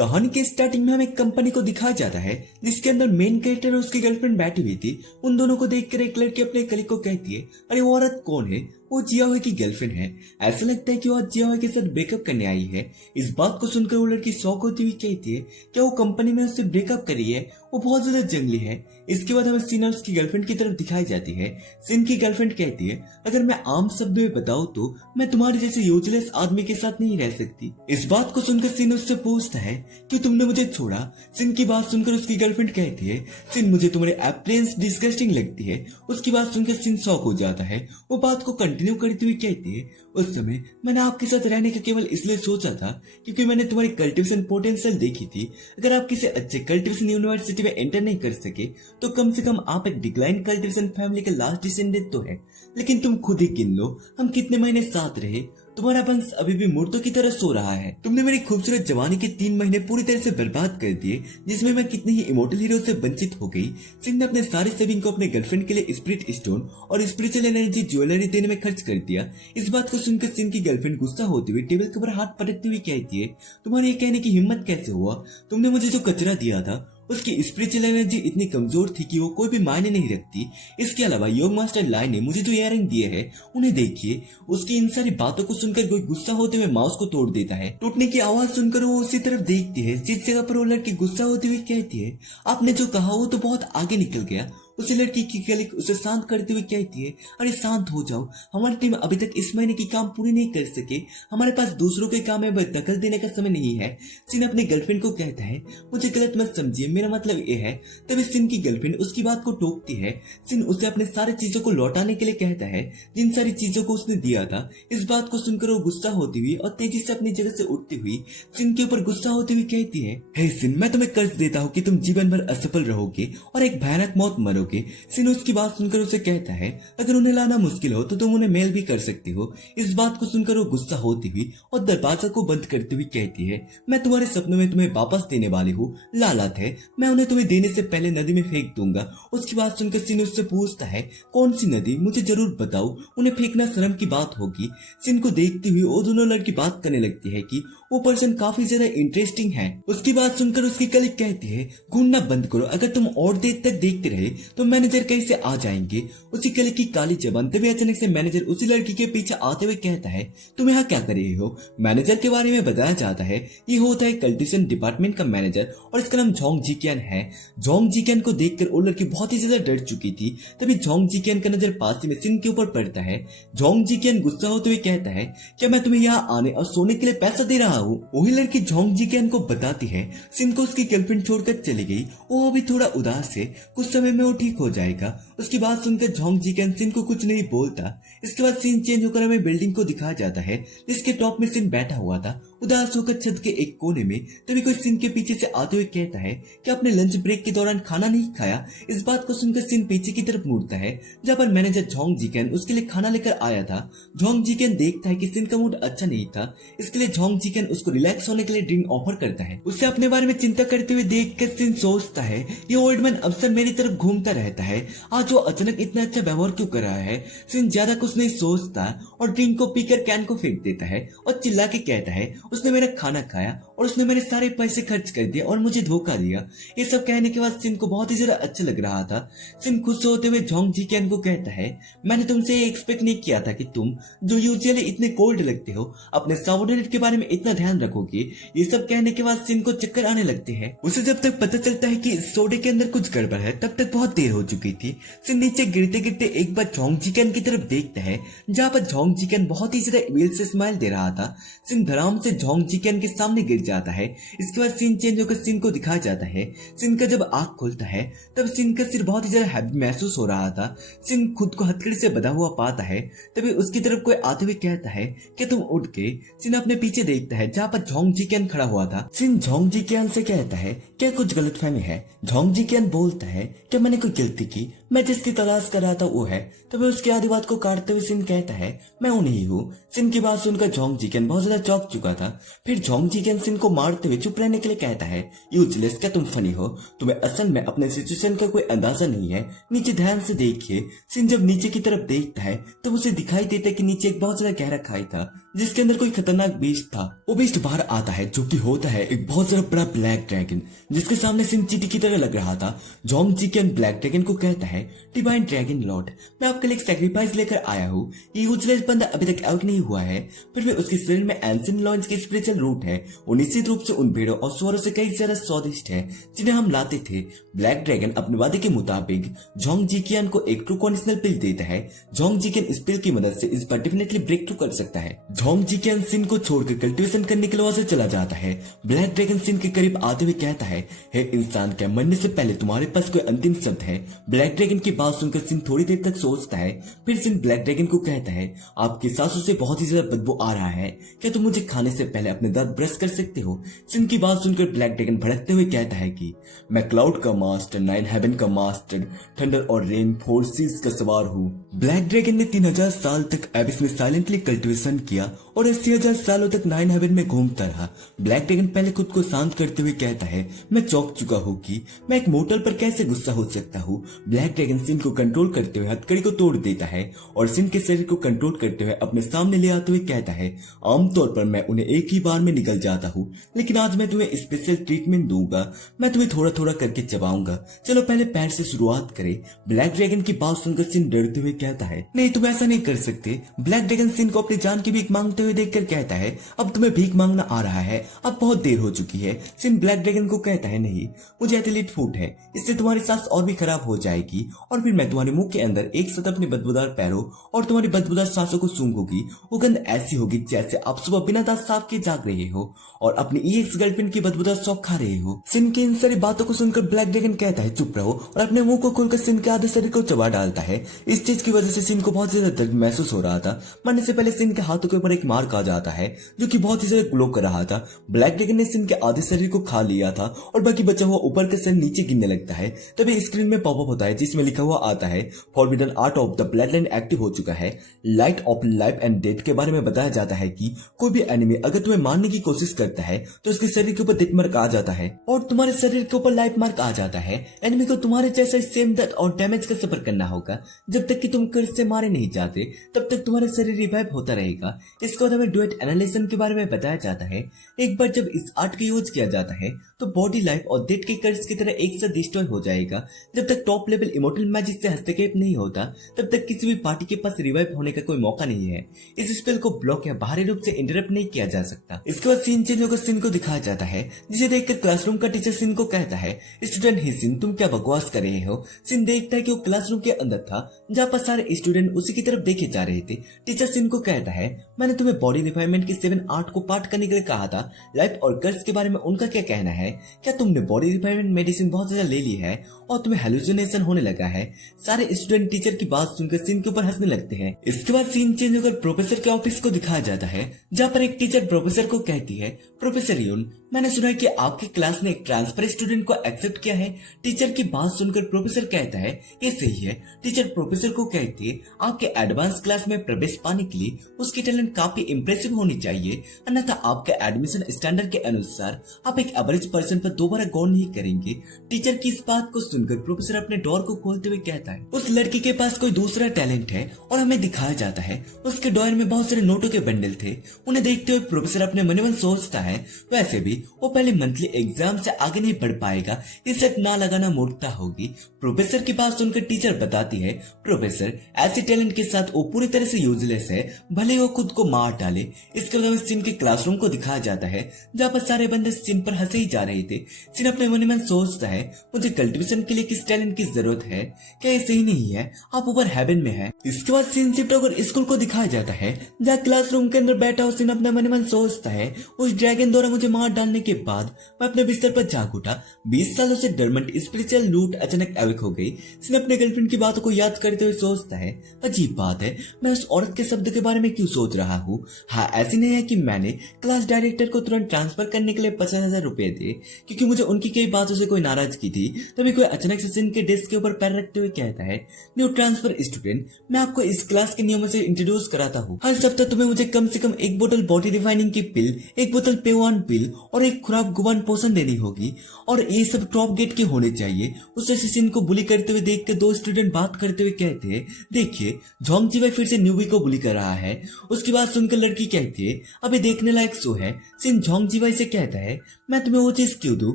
कहानी के स्टार्टिंग में हमें एक कंपनी को दिखाया जाता है जिसके अंदर मेन कैरेक्टर और उसकी गर्लफ्रेंड बैठी हुई थी। उन दोनों को देखकर एक लड़की अपने कलीग को कहती है, अरे वो औरत कौन है? वो जिया हुई की गर्लफ्रेंड है। ऐसा लगता है कि वो आज जिया हुई के साथ ब्रेकअप करने आई है। इस बात को सुनकर वो लड़की शॉक होती हुई कहती है क्या वो कंपनी में उससे ब्रेकअप करी है? वो बहुत ज्यादा जंगली है। इसके बाद हमें सीन और उसकी गर्लफ्रेंड की तरफ दिखाई जाती है। सीन की गर्लफ्रेंड कहती है, अगर मैं आम शब्दों में बताऊं तो मैं तुम्हारे जैसे यूजलेस आदमी के साथ नहीं रह सकती। इस बात को सुनकर सीन उससे पूछता है कि तुमने मुझे छोड़ा? सिन की बात सुनकर उसकी गर्लफ्रेंड कहती है, सिन मुझे तुम्हारी अपीयरेंस डिस्गस्टिंग लगती है। उसकी बात सुनकर सिन शॉक हो जाता है। वो बात को कंटिन्यू करती हुई कहती है, उस समय मैंने आपके साथ रहने का केवल इसलिए सोचा था क्योंकि मैंने तुम्हारी कल्टिवेशन पोटेंशियल देखी थी। अगर आप किसी अच्छे कल्टिवेशन यूनिवर्सिटी में एंटर नहीं कर सके तो कम से कम आप एक डिक्लाइन कल्टिवेशन फैमिली के लास्ट डिसेंडेंट तो है। लेकिन तुम खुद ही गिन लो हम कितने महीने साथ रहे। तुम्हारा वंश अभी भी मुर्दों की तरह सो रहा है। तुमने मेरी खूबसूरत जवानी के 3 महीने पूरी तरह से बर्बाद कर दिए, जिसमें मैं कितनी ही इमोर्टल हीरो से वंचित हो गई। सिन ने अपने सारे सेविंग को अपने गर्लफ्रेंड के लिए स्पिरिट स्टोन और स्पिरिचुअल एनर्जी ज्वेलरी देने में खर्च कर दिया। इस बात को सुनकर सिन की गर्लफ्रेंड गुस्सा होती हुई टेबल के ऊपर हाथ पटकती हुई कहती है, तुम्हारे ये कहने की हिम्मत कैसे हुआ? तुमने मुझे जो कचरा दिया था उसकी स्पिरिचुअल एनर्जी इतनी कमजोर थी कि वो कोई भी मायने नहीं रखती। इसके अलावा योग मास्टर लाई ने मुझे जो इयररिंग दिए हैं उन्हें देखिए। उसकी इन सारी बातों को सुनकर कोई गुस्सा होते हुए माउस को तोड़ देता है। टूटने की आवाज सुनकर वो उसी तरफ देखती है जिस जगह पर वो लड़की गुस्सा होती हुई कहती है, आपने जो कहा वो तो बहुत आगे निकल गया। उसी लड़की की कलीग उसे शांत करते हुए कहती है, अरे शांत हो जाओ, हमारी टीम अभी तक इस महीने की काम पूरी नहीं कर सके। हमारे पास दूसरों के काम में दखल देने का समय नहीं है। सिन अपनी गर्लफ्रेंड को कहता है, मुझे गलत मत समझिए, मेरा मतलब ये है। तभी सिन की गर्लफ्रेंड उसकी बात को टोकती है। सिन उसे अपने सारी चीजों को लौटाने के लिए कहता है जिन सारी चीजों को उसने दिया था। इस बात को सुनकर वो गुस्सा होती हुई और तेजी से अपनी जगह से उठती हुई सिन के ऊपर गुस्सा होती हुई कहती है, हे सिन, मैं तुम्हें कर्ज देता हूँ कि तुम जीवन भर असफल रहोगे और एक भयानक मौत मरोगे। सिन उसकी बात सुनकर उसे कहता है, अगर उन्हें लाना मुश्किल हो तो तुम उन्हें मेल भी कर सकती हो। इस बात को सुनकर वो गुस्सा होती हुई और दरवाजा को बंद करती हुई कहती है, मैं तुम्हारे सपनों में तुम्हें वापस देने वाली हूँ। लालत है, मैं उन्हें तुम्हें देने से पहले नदी में फेंक दूंगा। उसकी बात सुनकर सिन उससे पूछता है, कौन सी नदी? मुझे जरूर बताओ, उन्हें फेंकना शर्म की बात होगी। सिन को देखती हुई वो दोनों लड़की बात करने लगती है कि वो पर्सन काफी ज्यादा इंटरेस्टिंग है। उसकी बात सुनकर उसकी कलीग कहती है, घूमना बंद करो, अगर तुम और देर तक देखते रहे तो मैनेजर कहीं से आ जाएंगे। उसी कलीग की काली जबान। तभी अचानक से मैनेजर उसी लड़की के पीछे आते हुए कहता है, तुम यहाँ क्या कर रहे हो? मैनेजर के बारे में बताया जाता है ये होता है कल्टिवेशन डिपार्टमेंट का मैनेजर और इसका नाम जोंग जिकियन है। जोंग जिकियन को देखकर वो लड़की बहुत ही ज्यादा डर चुकी थी। तभी जोंग जिकियन का नजर पास में सिन के ऊपर पड़ता है। जोंग जिकियन गुस्सा होते हुए कहता है, क्या मैं तुम्हें यहाँ आने और सोने के लिए पैसा दे रहा हूँ? वही लड़की जोंग जिकियन को बताती है सिन को उसकी गर्लफ्रेंड छोड़कर चली गई। वो अभी थोड़ा उदास है, कुछ समय में वो ठीक हो जाएगा। उसकी बात सुनकर जोंग जिकियन सिन को कुछ नहीं बोलता। इसके बाद सीन चेंज होकर हमें बिल्डिंग को दिखाया जाता है जिसके टॉप में सिन बैठा हुआ था उदास होकर छत के एक कोने में। तभी कोई सिन के पीछे से आते हुए कहता है कि आपने लंच ब्रेक के दौरान खाना नहीं खाया। इस बात को सुनकर सिन पीछे की तरफ मुड़ता है जहाँ पर मैनेजर जोंग जिकियन उसके लिए खाना लेकर आया था। जोंग जिकियन देखता है कि सिन का मूड अच्छा नहीं था, इसके लिए जोंग जिकियन उसको रिलैक्स होने के लिए ड्रिंक ऑफर करता है। उसे अपने बारे में चिंता करते हुए देखकर सिन सोचता है, ये ओल्ड मैन अक्सर मेरी तरफ घूमता रहता है, आज वो अचानक इतना अच्छा व्यवहार क्यों कर रहा है? सिन ज्यादा कुछ नहीं सोचता और ड्रिंक को पीकर कैन को फेंक देता है और चिल्ला के कहता है, उसने मेरा खाना खाया और उसने मेरे सारे पैसे खर्च कर दिए और मुझे धोखा दिया। ये सब कहने के बाद सिन को बहुत ही ज्यादा अच्छा लग रहा था। सिन खुश होते हुए जोंग जिकियन को कहता है, मैंने तुमसे ये एक्सपेक्ट नहीं किया था कि तुम जो यूजुअली इतने कोल्ड लगते हो अपने सबऑर्डिनेट के बारे में इतना ध्यान रखोगे। ये सब कहने के बाद सिन को चक्कर आने लगते हैं। उसे जब तक पता चलता है कि सोडे के अंदर कुछ गड़बड़ है तब तक बहुत देर हो चुकी थी। सिन नीचे गिरते गिरते एक बार जोंग जिकियन की तरफ देखता है जहाँ पर जोंग जिकियन बहुत ही ज्यादा इविल से स्माइल दे रहा था। सिन धड़ाम से जोंग जिकियन के सामने गिर जाता है। इसके बाद सीन चेंज होकर सिन को दिखाया जाता है। सिन का जब आंख खुलता है तब सिन का सिर बहुत ही ज्यादा हैवी महसूस हो रहा था। सिन खुद को हथकड़ी से बंधा हुआ पाता है। तभी उसकी तरफ कोई आते हुए कहता है कि तुम उठ के। सिन अपने पीछे देखता है जहाँ पर जोंग जिकियन खड़ा हुआ था। सिन जोंग जिकियन से कहता है, क्या कुछ गलतफहमी है? जोंग जिकियन बोलता है, क्या मैंने कोई गलती की? मैं जिसकी तलाश कर रहा था वो है। तभी उसकी आधी बात को काटते हुए सिन कहता है, मैं उन्हीं हूँ। सिन की बात सुनकर जोंग जिकियन बहुत ज्यादा चौंक चुका था। फिर जोंग जिकियन सिन को मारते हुए चुप रहने के लिए कहता है, यूजलेस, क्या तुम फनी हो? तुम्हें असल में अपने सिचुएशन का कोई अंदाजा नहीं है। नीचे ध्यान से देखिए। सिन जब नीचे की तरफ देखता है तो उसे दिखाई देता है कि नीचे एक बहुत ज्यादा गहरा खाई था जिसके अंदर कोई खतरनाक बीस्ट था। वो बीस्ट बाहर आता है जो कि होता है एक बहुत ज्यादा बड़ा ब्लैक ड्रैगन, जिसके सामने सिन चींटी की तरह लग रहा था। जोंग जिकियन ब्लैक ड्रैगन को कहता है, डिवाइन ड्रैगन लॉर्ड, मैं आपके लिए एक सैक्रिफाइस लेकर आया हूँ। ये यूजलेस बंदा अभी तक आउट नहीं हुआ है, फिर भी उसके शरीर में एंशिएंट लॉन्च की स्पिरिचुअल रूट है। वो निश्चित रूप से उन भेड़ों और सुअरों से कई ज्यादा स्वादिष्ट है जिन्हें हम लाते थे। ब्लैक ड्रैगन अपने वादे के मुताबिक जोंग जिकियन को एक ट्रू कंडीशनल पिल देता है। जोंग जिकियन इस पिल की मदद से इस पर डेफिनेटली ब्रेक थ्रू कर सकता है। जोंग जिकियन सिन को छोड़कर कल्टीवेशन करने के लिए वहां से चला जाता है। ब्लैक ड्रैगन सिन के करीब आते हुए कहता है, हे इंसान, क्या मरने से पहले तुम्हारे पास कोई अंतिम शब्द है? ब्लैक ड्रैगन की बात सुनकर सिन थोड़ी देर तक सोचता है, फिर सिन ब्लैक ड्रैगन को कहता है, आपकी सांसों से बहुत ही ज्यादा बदबू आ रहा है, क्या तुम मुझे खाने से पहले अपने दांत ब्रश कर सकते हो? सिन की बात सुनकर ब्लैक ड्रैगन भड़कते हुए कहता है कि मैं क्लाउड का मास्टर, 9 हेवन का मास्टर, थंडर और रेन फोर्सेस का सवार हूँ। ब्लैक ड्रैगन ने 3000 साल तक एबिस में साइलेंटली कल्टीवेशन किया और 80,000 सालों तक 9 हेवन में घूमता रहा। ब्लैक ड्रैगन पहले खुद को शांत करते हुए कहता है, मैं चौंक चुका हूँ कि मैं एक मोटल पर कैसे गुस्सा हो सकता हूँ। ब्लैक ड्रैगन सिन को कंट्रोल करते हुए हथकड़ी को तोड़ देता है और सिन के शरीर को कंट्रोल करते हुए अपने सामने ले आते हुए कहता है, आमतौर पर मैं उन्हें एक ही बार में निकल जाता हूँ, लेकिन आज मैं तुम्हें स्पेशल ट्रीटमेंट दूंगा। मैं तुम्हें थोड़ा थोड़ा करके चबाऊंगा। चलो पहले पैर से शुरुआत करें। ब्लैक ड्रैगन की बात सुनकर सिन डरते हुए कहता है, नहीं, तुम ऐसा नहीं कर सकते। ब्लैक ड्रैगन सिन को अपनी जान की भीख मांगते हुए देखकर कहता है, अब तुम्हें भीख मांगना आ रहा है, अब बहुत देर हो चुकी है। सिन ब्लैक ड्रैगन को कहता है, नहीं, मुझे एथलीट फूड है, इससे तुम्हारी सांस और भी खराब हो जाएगी और फिर मैं तुम्हारे मुंह के अंदर एक साथ अपने बदबूदार पैरों और तुम्हारी बदबूदार सांसों को सूंघूंगी। वो गंध ऐसी होगी जैसे आप सुबह बिना दांत साफ किए जाग रहे हो और अपनी एक्स गर्लफ्रेंड की बदबूदार सौंफ खा रहे हो। सिन की इन सारी बातों को सुनकर ब्लैक ड्रैगन कहता है, चुप रहो, और अपने मुंह को खोलकर सिन के आधे शरीर को चबा डालता है। इस चीज की वजह से सिन को बहुत ज्यादा दर्द महसूस हो रहा था। मरने से पहले सिन के हाथों के ऊपर एक मार्क आ जाता है जो कि बहुत ही ज्यादा ग्लो कर रहा था। ब्लैक ड्रैगन ने सिन के आधे शरीर को खा लिया था और बाकी बचा हुआ ऊपर का शरीर नीचे गिरने लगता है। तभी स्क्रीन में पॉपअप होता है जिसमें लिखा हुआ आता है, forbidden art of the blood line active हो चुका है। Light of life and death के बारे में बताया जाता है कि कोई भी एनिमी अगर तुम्हें मारने की कोशिश करता है तो उसके शरीर के ऊपर डेथ मार्क आ जाता है और तुम्हारे शरीर के ऊपर लाइफ मार्क आ जाता है। एनिमी को तुम्हारे जैसा सेम दर्द और डैमेज का सफर करना होगा। जब तक कि तुम कर्ज से मारे नहीं जाते तब तक तुम्हारा शरीर रिवाइव होता रहेगा। इसके बाद हमें डुएट एनालिसिस के बारे में बताया जाता है। एक बार जब इस आर्ट का यूज किया जाता है तो बॉडी लाइफ और डेथ के कर्ज की तरह एक साथ डिस्ट्रॉय हो जाएगा। जब तक टॉप लेवल इमोर्टल मैजिक से हस्तक्षेप नहीं होता तब तक किसी भी पार्टी के पास रिवाइव होने का कोई मौका नहीं है। इस स्पेल को ब्लॉक या बाहरी रूप से इंटरप्ट नहीं किया जा सकता। इसके बाद सीन चेंज होकर सिन को दिखाया जाता है, जिसे देखकर क्लासरूम का टीचर सिन को कहता है, स्टूडेंट ही सिन, तुम क्या बकवास कर रहे हो? सिन देखता है कि वो क्लासरूम के अंदर था जहाँ पर सारे स्टूडेंट उसी की तरफ देखे जा रहे थे। टीचर सिन को कहता है, मैंने तुम्हें बॉडी रिफाइनमेंट के 7 आर्ट को पाठ करने के लिए कहा था। लाइफ और कर्ज के बारे में उनका क्या कहना है? क्या तुमने बॉडी रिफाइनमेंट मेडिसिन बहुत ज्यादा ले ली है और तुम्हें हेलुसिनेशन होने लगा है? सारे स्टूडेंट टीचर की बात सुनकर सिन के ऊपर हंसने लगते हैं। इसके बाद सीन चेंज होकर प्रोफेसर के ऑफिस को दिखाया जाता है, जहाँ पर एक टीचर प्रोफेसर को कहती है, प्रोफेसर यून, मैंने सुना है कि आपकी क्लास ने एक ट्रांसफर स्टूडेंट को एक्सेप्ट किया है। टीचर की बात सुनकर प्रोफेसर कहता है, ये सही है। टीचर प्रोफेसर को कहती है, आपके एडवांस क्लास में प्रवेश पाने के लिए उसकी टैलेंट काफी इंप्रेसिव होनी चाहिए, अन्यथा आपके एडमिशन स्टैंडर्ड के अनुसार आप एक एवरेज पर्सन पर दोबारा गौर नहीं करेंगे। टीचर की इस बात को सुनकर प्रोफेसर अपने डोर को खोलते हुए कहता है, उस लड़की के पास कोई दूसरा टैलेंट है और हमें दिखाया जाता है। उसके डोर में बहुत सारे नोटों के बंडल थे। उन्हें देखते हुए प्रोफेसर अपने मन में सोचता है, वैसे भी वो पहले मंथली एग्जाम से आगे नहीं बढ़ पाएगा, इसे ना लगाना मूर्खता होगी। प्रोफेसर की बात सुनकर टीचर बताती है, प्रोफेसर ऐसे टैलेंट के साथ वो पूरी तरह से यूजलेस है, भले वो खुद को मार डाले। इसके बाद सिन के क्लासरूम को दिखाया जाता है, जहाँ पर सारे बंदे सिन पर हंसे ही जा रहे थे। सिन अपने मन में सोचता है, मुझे कल्टीवेशन के लिए किस टैलेंट की जरूरत है? क्या ये सही नहीं है? आप ऊपर हेवन में है। इसके बाद सिन शिफ्ट होकर स्कूल को दिखाया जाता है, जहाँ क्लासरूम के अंदर बैठा हो सिन अपने मन में सोचता है, उस ड्रैगन द्वारा मुझे मार डालने के बाद मैं अपने बिस्तर पर जाग उठा। 20 सालों से डरमेंट स्पिरिचुअल लूट अचानक अवेक हो गई। सिन अपने गर्लफ्रेंड की बातों को याद करते हुए सोचता है, अजीब बात है, मैं उस औरत के शब्द के बारे में क्यों सोच रहा हूँ? हूँ। हाँ, ऐसी नहीं है कि मैंने क्लास डायरेक्टर को तुरंत ट्रांसफर करने के लिए 50,000 रुपए दिए, क्योंकि मुझे उनकी कई बातों से कोई नाराजगी थी। तभी कोई अचानक से सिन के डेस्क के ऊपर पैर रखते हुए कहता है, न्यू ट्रांसफर स्टूडेंट, मैं आपको इस क्लास के नियमों से इंट्रोड्यूस कराता हूँ। हर सप्ताह तुम्हें मुझे कम से कम 1 बोतल बॉडी रिफाइनिंग की पिल, 1 बोतल पेवान पिल और 1 खुराक गुबान पोषण देनी होगी, और ये सब टॉप गेट के होने चाहिए। उस सिन को बुली करते हुए देख कर 2 स्टूडेंट बात करते हुए कहते हैं, देखिए जोंग जीवाई फिर से न्यूबी को बुली कर रहा है। उसकी बात सुनकर लड़की कहती है, अबे देखने लायक शो है। सिन जोंग जीवाई से कहता है, मैं तुम्हें वो चीज क्यों दूं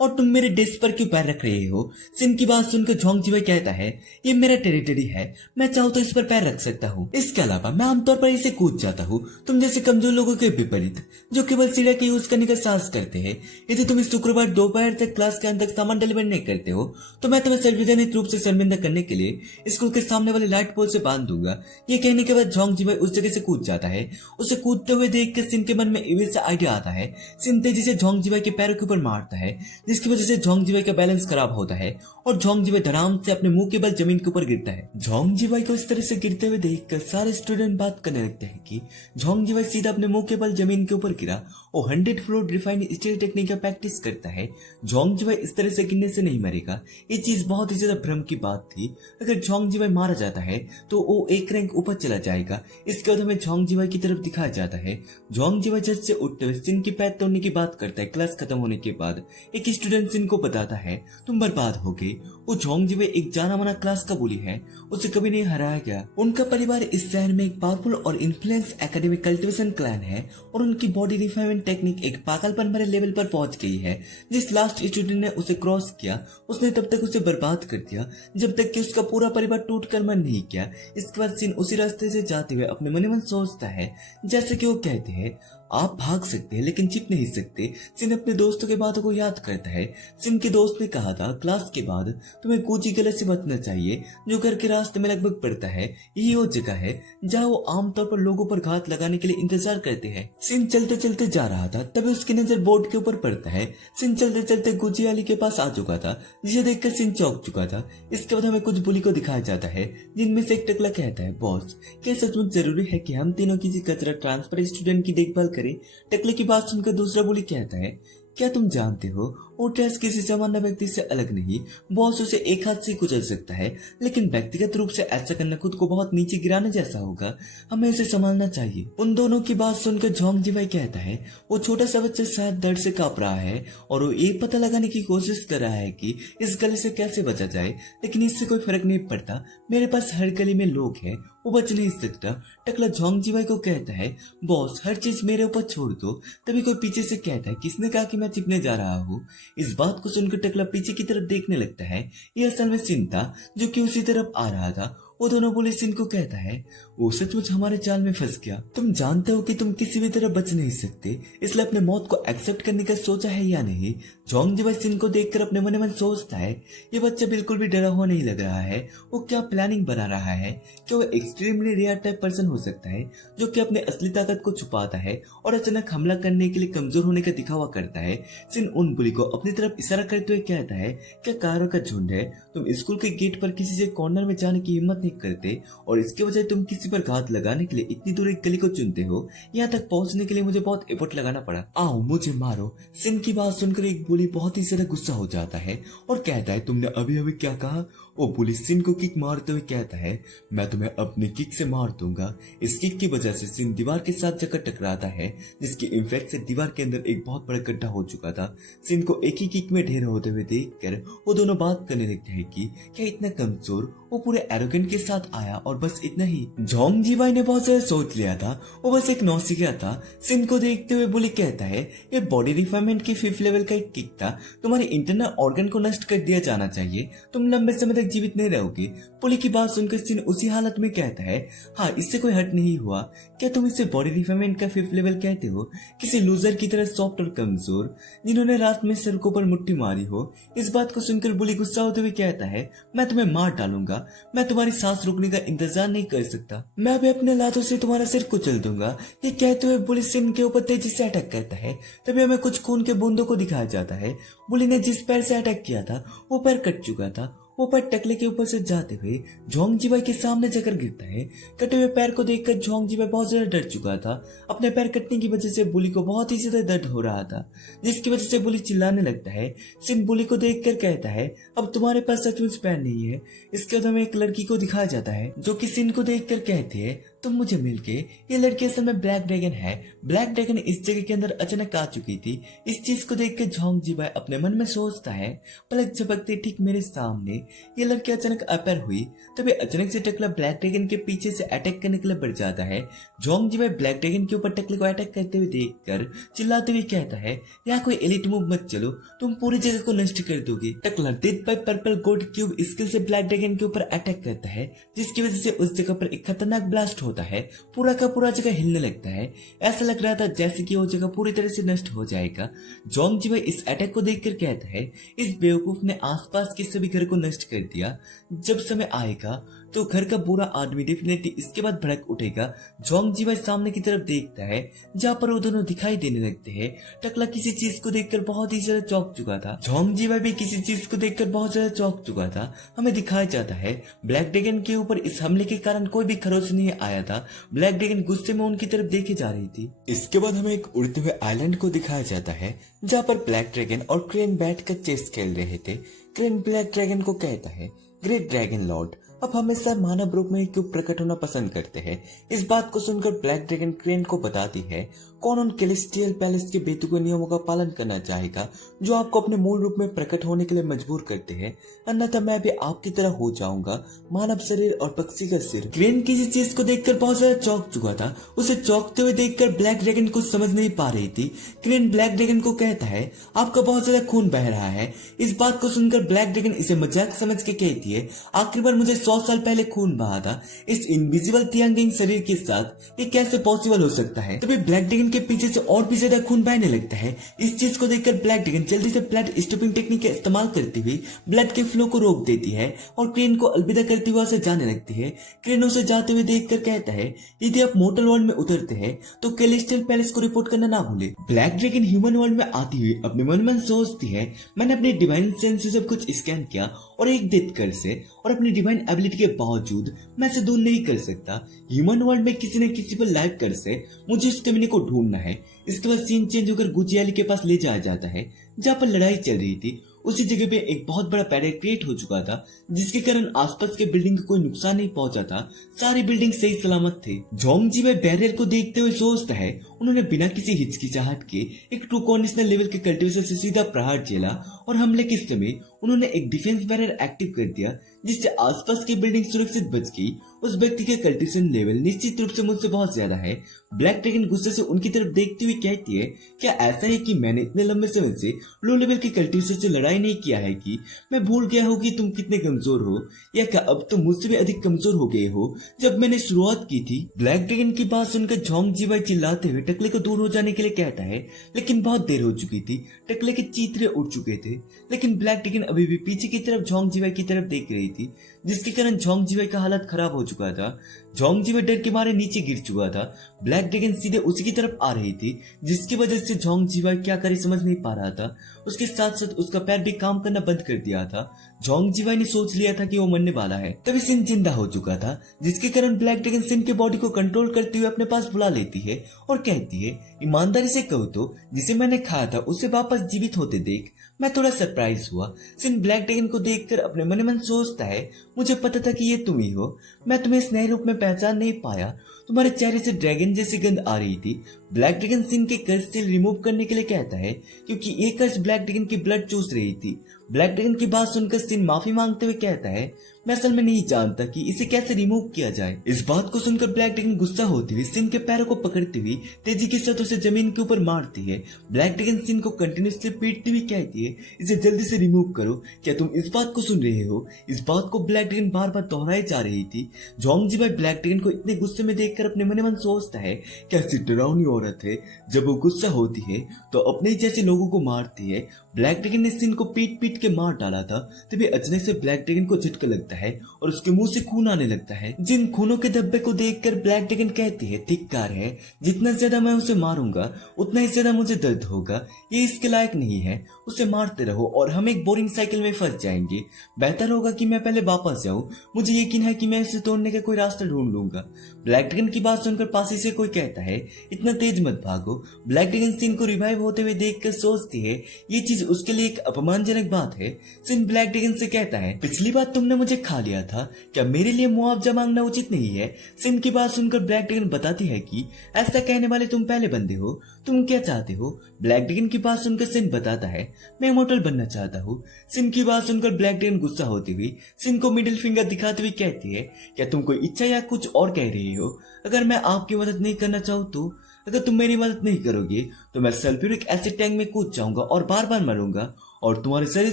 और तुम मेरे डेस्क पर क्यों पैर रख रहे हो। सिन की बात सुनकर जोंग जीवाई कहता है, ये मेरा टेरिटरी है, मैं चाहूँ तो इस पर पैर रख सकता हूँ। इसके अलावा मैं आमतौर पर इसे कूद जाता हूँ, तुम जैसे कमजोर लोगों के विपरीत जो केवल सीढ़िया का यूज करने का साहस करते हैं। यदि तुम इस शुक्रवार दोपहर तक क्लास के अंत तक सामान डिलीवर नहीं करते हो तो मैं तुम्हें सार्वजनिक रूप से शर्मिंदा करने के लिए स्कूल के सामने वाले लाइट पोल से बांध दूंगा। ये कहने के बाद जोंग जीवाई उस जगह से कूद जाता है। उसे कूदते हुए देख कर सिन के मन में इविल सा आइडिया आता है। सिन तेजी से जोंग जीवाई के पैरों के ऊपर मारता है, जिसकी वजह से जोंग जीवाई का बैलेंस खराब होता है और जोंग जीवाई धड़ाम से अपने मुंह के बल जमीन के ऊपर गिरता है। जोंग जीवाई को इस तरह से गिरते हुए देखकर सारे स्टूडेंट बात करने लगते हैं कि जोंग जीवाई सीधा अपने मुंह के बल जमीन के ऊपर गिरा और 100 फ्लोर रिफाइंड स्टील टेक्निक का प्रैक्टिस करता है। जोंग जीवाई इस तरह से गिरने से नहीं मरेगा, ये चीज बहुत ही ज्यादा भ्रम की बात थी। अगर जोंग जीवाई मारा जाता है तो वो 1 रैंक ऊपर चला जाएगा। इसके बाद हमें जोंग जीवाई की तरफ दिखाया जाता है। जोंग जीवाई जज से उठते हुए सिन की पैर तोड़ने की बात करता है। क्लास खत्म होने के बाद एक स्टूडेंट सिन को बताता है, तुम बर्बाद हो गए। वो जोंग जीवाई एक जाना माना क्लास का बुली है, उसे कभी नहीं हराया गया। उनका परिवार इस शहर में एक पावरफुल और इन्फ्लुएंस एकेडमिक कल्टिवेशन क्लैन है और उनकी बॉडी रिफाइनमेंट टेक्निक एक पागलपन भरे लेवल पर पहुंच गई है। जिस लास्ट स्टूडेंट ने उसे क्रॉस किया उसने तब तक उसे बर्बाद कर दिया जब तक कि उसका पूरा परिवार टूट कर मन नहीं किया। इसके बाद सिन उसी रास्ते से जाते हुए अपने मन ही मन सोचता है, जैसे कि वो कहते हैं, आप भाग सकते हैं लेकिन छिप नहीं सकते। सिन अपने दोस्तों के बातों को याद करता है। सिन के दोस्त ने कहा था, क्लास के बाद तुम्हें कूची गले से बचना चाहिए जो घर के रास्ते में लगभग पड़ता है। यही वो जगह है जहाँ वो आमतौर पर लोगों पर घात लगाने के लिए इंतजार करते हैं। सिन चलते चलते जा रहा था, तभी उसकी नजर बोर्ड के ऊपर पड़ता है। सिन चलते चलते गुची अली के पास आ चुका था, जिसे देखकर सिन चौंक चुका था। इसके बाद हमें कुछ बुली को दिखाया जाता है, जिनमें से एक टकला कहता है, बॉस क्या सचमुच जरूरी है कि हम तीनों किसी कचरा ट्रांसफर स्टूडेंट की देखभाल करें। टकले की बात सुनकर दूसरा बुली कहता है, क्या तुम जानते हो वो टेस्ट किसी सामान्य व्यक्ति से अलग नहीं, बॉस उसे एक हाथ से कुचल सकता है, लेकिन व्यक्तिगत रूप से ऐसा करना खुद को बहुत नीचे गिराने जैसा होगा, हमें उसे संभालना चाहिए। उन दोनों की बात सुनकर जोंग जीवाई कहता है, वो छोटा सा बच्चा शायद दर्द से कांप रहा है और वो ये पता लगाने की कोशिश कर रहा है कि इस गले से कैसे बचा जाए, लेकिन इससे कोई फर्क नहीं पड़ता, मेरे पास हर गली में लोग हैं, वो बच नहीं सकता। टकला जोंग जीवाई को कहता है, बॉस हर चीज मेरे ऊपर छोड़ दो। तभी कोई पीछे से कहता है, किसने कहा कि मैं चिपने जा रहा हूँ। इस बात को सुनकर टकला पीछे की तरफ देखने लगता है। ये असल में सिन था जो कि उसी तरफ आ रहा था। वो दोनों बोले सिन को कहता है, वो सचमुच हमारे जाल में फंस गया। तुम जानते हो कि तुम किसी भी तरह बच नहीं सकते, इसलिए अपने मौत को एक्सेप्ट करने का सोचा है या नहीं। जोंग जीवाई सिन को देखकर अपने मन में सोचता है, ये बच्चा बिल्कुल भी डरा हुआ नहीं लग रहा है। वो क्या प्लानिंग बना रहा है? क्या वो एक्सट्रीमली रेयर टाइप पर्सन हो सकता है जो कि अपने असली ताकत को छुपाता है और अचानक हमला करने के लिए कमजोर होने का दिखावा करता है। सिन उन बुली को अपनी तरफ इशारा करते हुए कहता है, क्या कारों का झुंड है? तुम स्कूल के गेट पर किसी से कॉर्नर में जाने की हिम्मत करते और इसके वजह तुम किसी पर घात लगाने के लिए इतनी दूर एक गली को चुनते हो। यहाँ तक पहुंचने के लिए मुझे बहुत एफर्ट लगाना पड़ा। आओ मुझे मारो। सिन की बात सुनकर एक बुली बहुत ही ज्यादा गुस्सा हो जाता है और कहता है, तुमने अभी अभी क्या कहा? वो बुली सिन को किक मारते हुए कहता है, मैं तुम्हें अपनी किक से मार दूंगा। इस किक की वजह से सिन दीवार के साथ जाकर टकराता है, जिसकी इम्पैक्ट से दीवार के अंदर एक बहुत बड़ा गड्ढा हो चुका था। सिन को एक ही किक में ढेर होते हुए देखकर वो दोनों बात करने लगते हैं कि क्या इतना कमजोर? वो पूरे एरोगेंट के साथ आया और बस इतना ही। जोंग जीवाई ने बहुत ज्यादा सोच लिया था, वो बस एक नौसिखिया था। सिन को देखते हुए बुली कहता है, ये बॉडी रिफाइनमेंट की 5th लेवल का एक किक था, तुम्हारे इंटरनल ऑर्गन को नष्ट कर दिया जाना चाहिए, तुम लंबे समय तक जीवित नहीं रहोगे। बुली की बात सुनकर सिन उसी हालत में कहता है, हाँ इससे कोई हर्ट नहीं हुआ। क्या तुम इसे बॉडी रिफाइनमेंट का 5th लेवल कहते हो? किसी लूजर की तरह सॉफ्ट और कमजोर जिन्होंने रात में सड़कों पर मुट्ठी मारी हो। इस बात को सुनकर बुली गुस्सा होते हुए कहता है, मैं तुम्हें मार डालूंगा, मैं तुम्हारी सांस रुकने का इंतजार नहीं कर सकता, मैं अभी अपने लातों से तुम्हारा सिर कुचल दूंगा। ये कहते हुए बुली सिन के ऊपर तेजी से अटैक करता है। तभी हमें कुछ खून के बूंदों को दिखाया जाता है। बुली ने जिस पैर से अटैक किया था वो पैर कट चुका था वो पैर टकले के ऊपर से जाते हुए जोंग जीवाई के सामने जाकर गिरता है। कटे हुए पैर को देखकर जोंग जीवाई बहुत ज्यादा डर चुका था। अपने पैर कटने की वजह से बुली को बहुत ही ज्यादा दर्द हो रहा था, जिसकी वजह से बुली चिल्लाने लगता है। सिन बुली को देखकर कहता है, अब तुम्हारे पास सचमुच पैर नहीं है। इसके बाद हमें एक लड़की को दिखाया जाता है जो कि सिन को देखकर कहती है, तुम मुझे मिलके, ये लड़की असल में ब्लैक ड्रैगन है। ब्लैक ड्रैगन इस जगह के अंदर अचानक आ चुकी थी। इस चीज को देखकर जोंग जीवाई अपने मन में सोचता है, पलक झपकते ठीक मेरे सामने ये लड़की अचानक अपीयर हुई। तभी अचानक से टकला ब्लैक ड्रैगन के पीछे से अटैक करने के लिए बढ़ जाता है। जोंग जीवाई ब्लैक ड्रैगन के ऊपर टकले को अटैक करते हुए देखकर चिल्लाते हुए कहता है, यहाँ कोई एलिट मूव मत चलो, तुम पूरी जगह को नष्ट कर दोगे। टकला death by purple gold cube skill से ब्लैक ड्रैगन के ऊपर अटैक करता है, जिसकी वजह से उस जगह पर एक खतरनाक ब्लास्ट होता है। पूरा का पूरा जगह हिलने लगता है। ऐसा लग रहा था जैसे कि वो जगह पूरी तरह से नष्ट हो जाएगा। जोंग जीवाई इस अटैक को देखकर कहता है, इस बेवकूफ ने आसपास के सभी घर को नष्ट कर दिया। जब समय आएगा तो घर का बुरा आदमी डेफिनेटली इसके बाद भड़क उठेगा। जोंग जीवाई सामने की तरफ देखता है जहाँ पर वो दोनों दिखाई देने लगते हैं। टकला किसी चीज को देखकर बहुत ही ज्यादा चौंक चुका था। जोंग जीवाई भी किसी चीज को देखकर बहुत ज्यादा चौंक चुका था। हमें दिखाया जाता है ब्लैक ड्रैगन के ऊपर इस हमले के कारण कोई भी खरोच नहीं आया था। ब्लैक ड्रैगन गुस्से में उनकी तरफ देखे जा रही थी। इसके बाद हमें एक उड़ते हुए आइलैंड को दिखाया जाता है जहाँ पर ब्लैक ड्रैगन और क्रेन बैठकर चेस खेल रहे थे। क्रेन ब्लैक ड्रैगन को कहता है, ग्रेट ड्रैगन लॉर्ड, अब हमेशा मानव रूप में क्यों प्रकट होना पसंद करते हैं। इस बात को सुनकर ब्लैक ड्रैगन क्रेन को बताती है, कौन उन कैलिस्टियल पैलेस के बेतुके नियमों का पालन करना चाहेगा जो आपको अपने मूल रूप में प्रकट होने के लिए मजबूर करते हैं, अन्यथा मैं भी आपकी तरह हो जाऊंगा, मानव शरीर और पक्षी का सिर। क्रेन किसी चीज को देखकर बहुत ज्यादा चौंक चुका था। उसे चौंकते हुए देखकर ब्लैक ड्रैगन कुछ समझ नहीं पा रही थी। क्रेन ब्लैक ड्रैगन को कहता है, आपका बहुत ज्यादा खून बह रहा है। इस बात को सुनकर ब्लैक ड्रैगन इसे मजाक समझ के कहती है, आखिर बार मुझे 100 साल पहले खून बहा था। इस इनविजिबल तियांगिंग शरीर के साथ ये कैसे पॉसिबल हो सकता है। तभी ब्लैक ड्रैगन के पीछे से और भी ज्यादा खून बहने लगता है। इस चीज को देखकर ब्लैक ड्रैगन जल्दी से ब्लड स्टॉपिंग टेक्निक का इस्तेमाल करती हुई ब्लड के फ्लो को रोक देती है और क्रेन को अलविदा करते हुए उसे जाने लगती है। क्रेन उसे जाते हुए देखकर कहता है, यदि आप मोर्टल वर्ल्ड में उतरते हैं तो कैलिस्टियल पैलेस को रिपोर्ट करना ना भूले। ब्लैक ड्रैगन ह्यूमन वर्ल्ड में आती हुई अपने मन में सोचती है, मैंने अपने डिवाइन सेंस से सब कुछ स्कैन किया और एक डेथ कर से और अपनी डिवाइन एबिलिटी के बावजूद मैं इसे दूर नहीं कर सकता। ह्यूमन वर्ल्ड में किसी न किसी पर लाइव कर से मुझे उस कमीने को ढूंढना है। इसके बाद सीन चेंज होकर गुजियाली के पास ले जाया जाता है जहाँ पर लड़ाई चल रही थी। उसी जगह पे एक बहुत बड़ा बैरियर क्रिएट हो चुका था, जिसके कारण आसपास के बिल्डिंग को कोई नुकसान नहीं पहुंचा था। सारी बिल्डिंग सही सलामत थे। जोंग जीवाई बैरियर को देखते हुए सोचता है, उन्होंने बिना किसी हिचकिचाहट के एक ट्रू कंडीशनल लेवल के कल्टीवेशन से सीधा प्रहार झेला और हमले के समय उन्होंने एक डिफेंस बैरियर एक्टिव कर दिया, जिससे आसपास की बिल्डिंग सुरक्षित बच गई। उस व्यक्ति का कल्टीवेशन लेवल निश्चित रूप से मुझसे बहुत ज्यादा है। ब्लैक ड्रैगन गुस्से से उनकी तरफ देखते हुए कहती है, क्या ऐसा है कि मैंने इतने लंबे समय से लो लेवल के कल्टीवेशन से लड़ाई नहीं किया है कि मैं भूल गया हूँ कि तुम कितने कमजोर हो, या क्या अब तुम मुझसे भी अधिक कमजोर हो गए हो जब मैंने शुरुआत की थी। ब्लैक ड्रैगन की बात सुनकर जोंग जीवाई चिल्लाते हुए टकले को दूर हो जाने के लिए कहता है, लेकिन बहुत देर हो चुकी थी। टकले के चीथड़े उड़ चुके थे, लेकिन ब्लैक ड्रैगन अभी भी पीछे की तरफ जोंग जीवाई की तरफ देख रही थी, जिसके कारण जोंग जीवाई का हालत खराब हो चुका था। जोंग जीवाई डर के मारे नीचे गिर चुका था। ब्लैक ड्रैगन सीधे उसी की तरफ आ रही थी, जिसकी वजह से जोंग जीवाई क्या करे समझ नहीं पा रहा था। उसके साथ साथ उसका पैर भी काम करना बंद कर दिया था। जोंग जीवाई ने सोच लिया था कि वो मरने वाला है। तभी सिन जिंदा हो चुका था, जिसके कारण ब्लैक ड्रैगन सिन के बॉडी को कंट्रोल करते हुए अपने पास बुला लेती है और कहती है, ईमानदारी से कहो तो जिसे मैंने खाया था उसे वापस जीवित होते देख मैं थोड़ा सरप्राइज हुआ। सिन ब्लैक ड्रैगन को देखकर अपने मन मन सोचता है, मुझे पता था कि ये तुम ही हो। मैं तुम्हें इस नए रूप में पहचान नहीं पाया। तुम्हारे चेहरे से ड्रैगन जैसी गंध आ रही थी। ब्लैक ड्रैगन सिन के कर्ज से रिमूव करने के लिए कहता है, क्योंकि ये कर्ज ब्लैक ड्रैगन की ब्लड चूस रही थी। ब्लैक ड्रैगन की बात सुनकर सिन माफी मांगते हुए कहता है, मैं असल में नहीं जानता कि इसे कैसे रिमूव किया जाए। इस बात को सुनकर ब्लैक ड्रैगन गुस्सा होती हुई सिन के पैरों को पकड़ती हुई तेजी के साथ उसे जमीन के ऊपर मारती है। ब्लैक ड्रैगन सिन को कंटिन्यूसली पीटती हुई कहती है, इसे जल्दी से रिमूव करो। क्या तुम इस बात को सुन रहे हो? इस बात को ब्लैक ड्रैगन बार बार दोहराई जा रही थी। जोंग जीवाई ब्लैक ड्रैगन को इतने गुस्से में देखकर अपने मन मन सोचता है, कैसी डरावनी औरत है। जब वो गुस्सा होती है तो अपने जैसे लोगों को मारती है। ब्लैक ड्रैगन ने सिन को पीट पीट पीट के मार डाला था, तभी अचानक से ब्लैक ड्रैगन को झटका लगता है और उसके मुंह से खून आने लगता है। जिन खूनों के धब्बे को देखकर ब्लैक ड्रैगन कहती है, धिक्कार है, जितना ज्यादा मैं उसे मारूंगा उतना ही ज्यादा मुझे दर्द होगा, ये इसके लायक नहीं है, उसे मारते रहो और हम एक बोरिंग साइकिल में फंस जाएंगे। बेहतर होगा कि मैं पहले वापस जाऊं, मुझे यकीन है कि मैं इसे तोड़ने का कोई रास्ता ढूंढ लूंगा। ब्लैक ड्रैगन की बात सुनकर पास से कोई कहता है, इतना तेज मत भागो। ब्लैक ड्रैगन सिन को रिवाइव होते हुए देखकर सोचती है ये चीज उसके लिए एक अपमानजनक बात है। सिन ब्लैक ड्रैगन से कहता है, पिछली बार तुमने मुझे खा लिया था, क्या मेरे लिए मुआवजा मांगना उचित नहीं है? सिन की बात सुनकर ब्लैक ड्रैगन बताती है कि ऐसा कहने वाले तुम पहले बंदे हो, तुम क्या चाहते हो? ब्लैक ड्रैगन की बात सुनकर सिन बताता है, मैं इमॉर्टल बनना चाहता हूँ। सिन की बात सुनकर ब्लैक ड्रैगन गुस्सा होती हुई सिन को मिडिल फिंगर दिखाते हुए कहती है, क्या तुम कोई इच्छा या कुछ और कह रही हो? अगर मैं आपकी मदद नहीं करना चाहूँ तो? अगर तुम मेरी मदद नहीं करोगे तो मैं सल्फ्यूरिक एसिड टैंक में कूद जाऊंगा और बार बार मरूंगा और तुम्हारे शरीर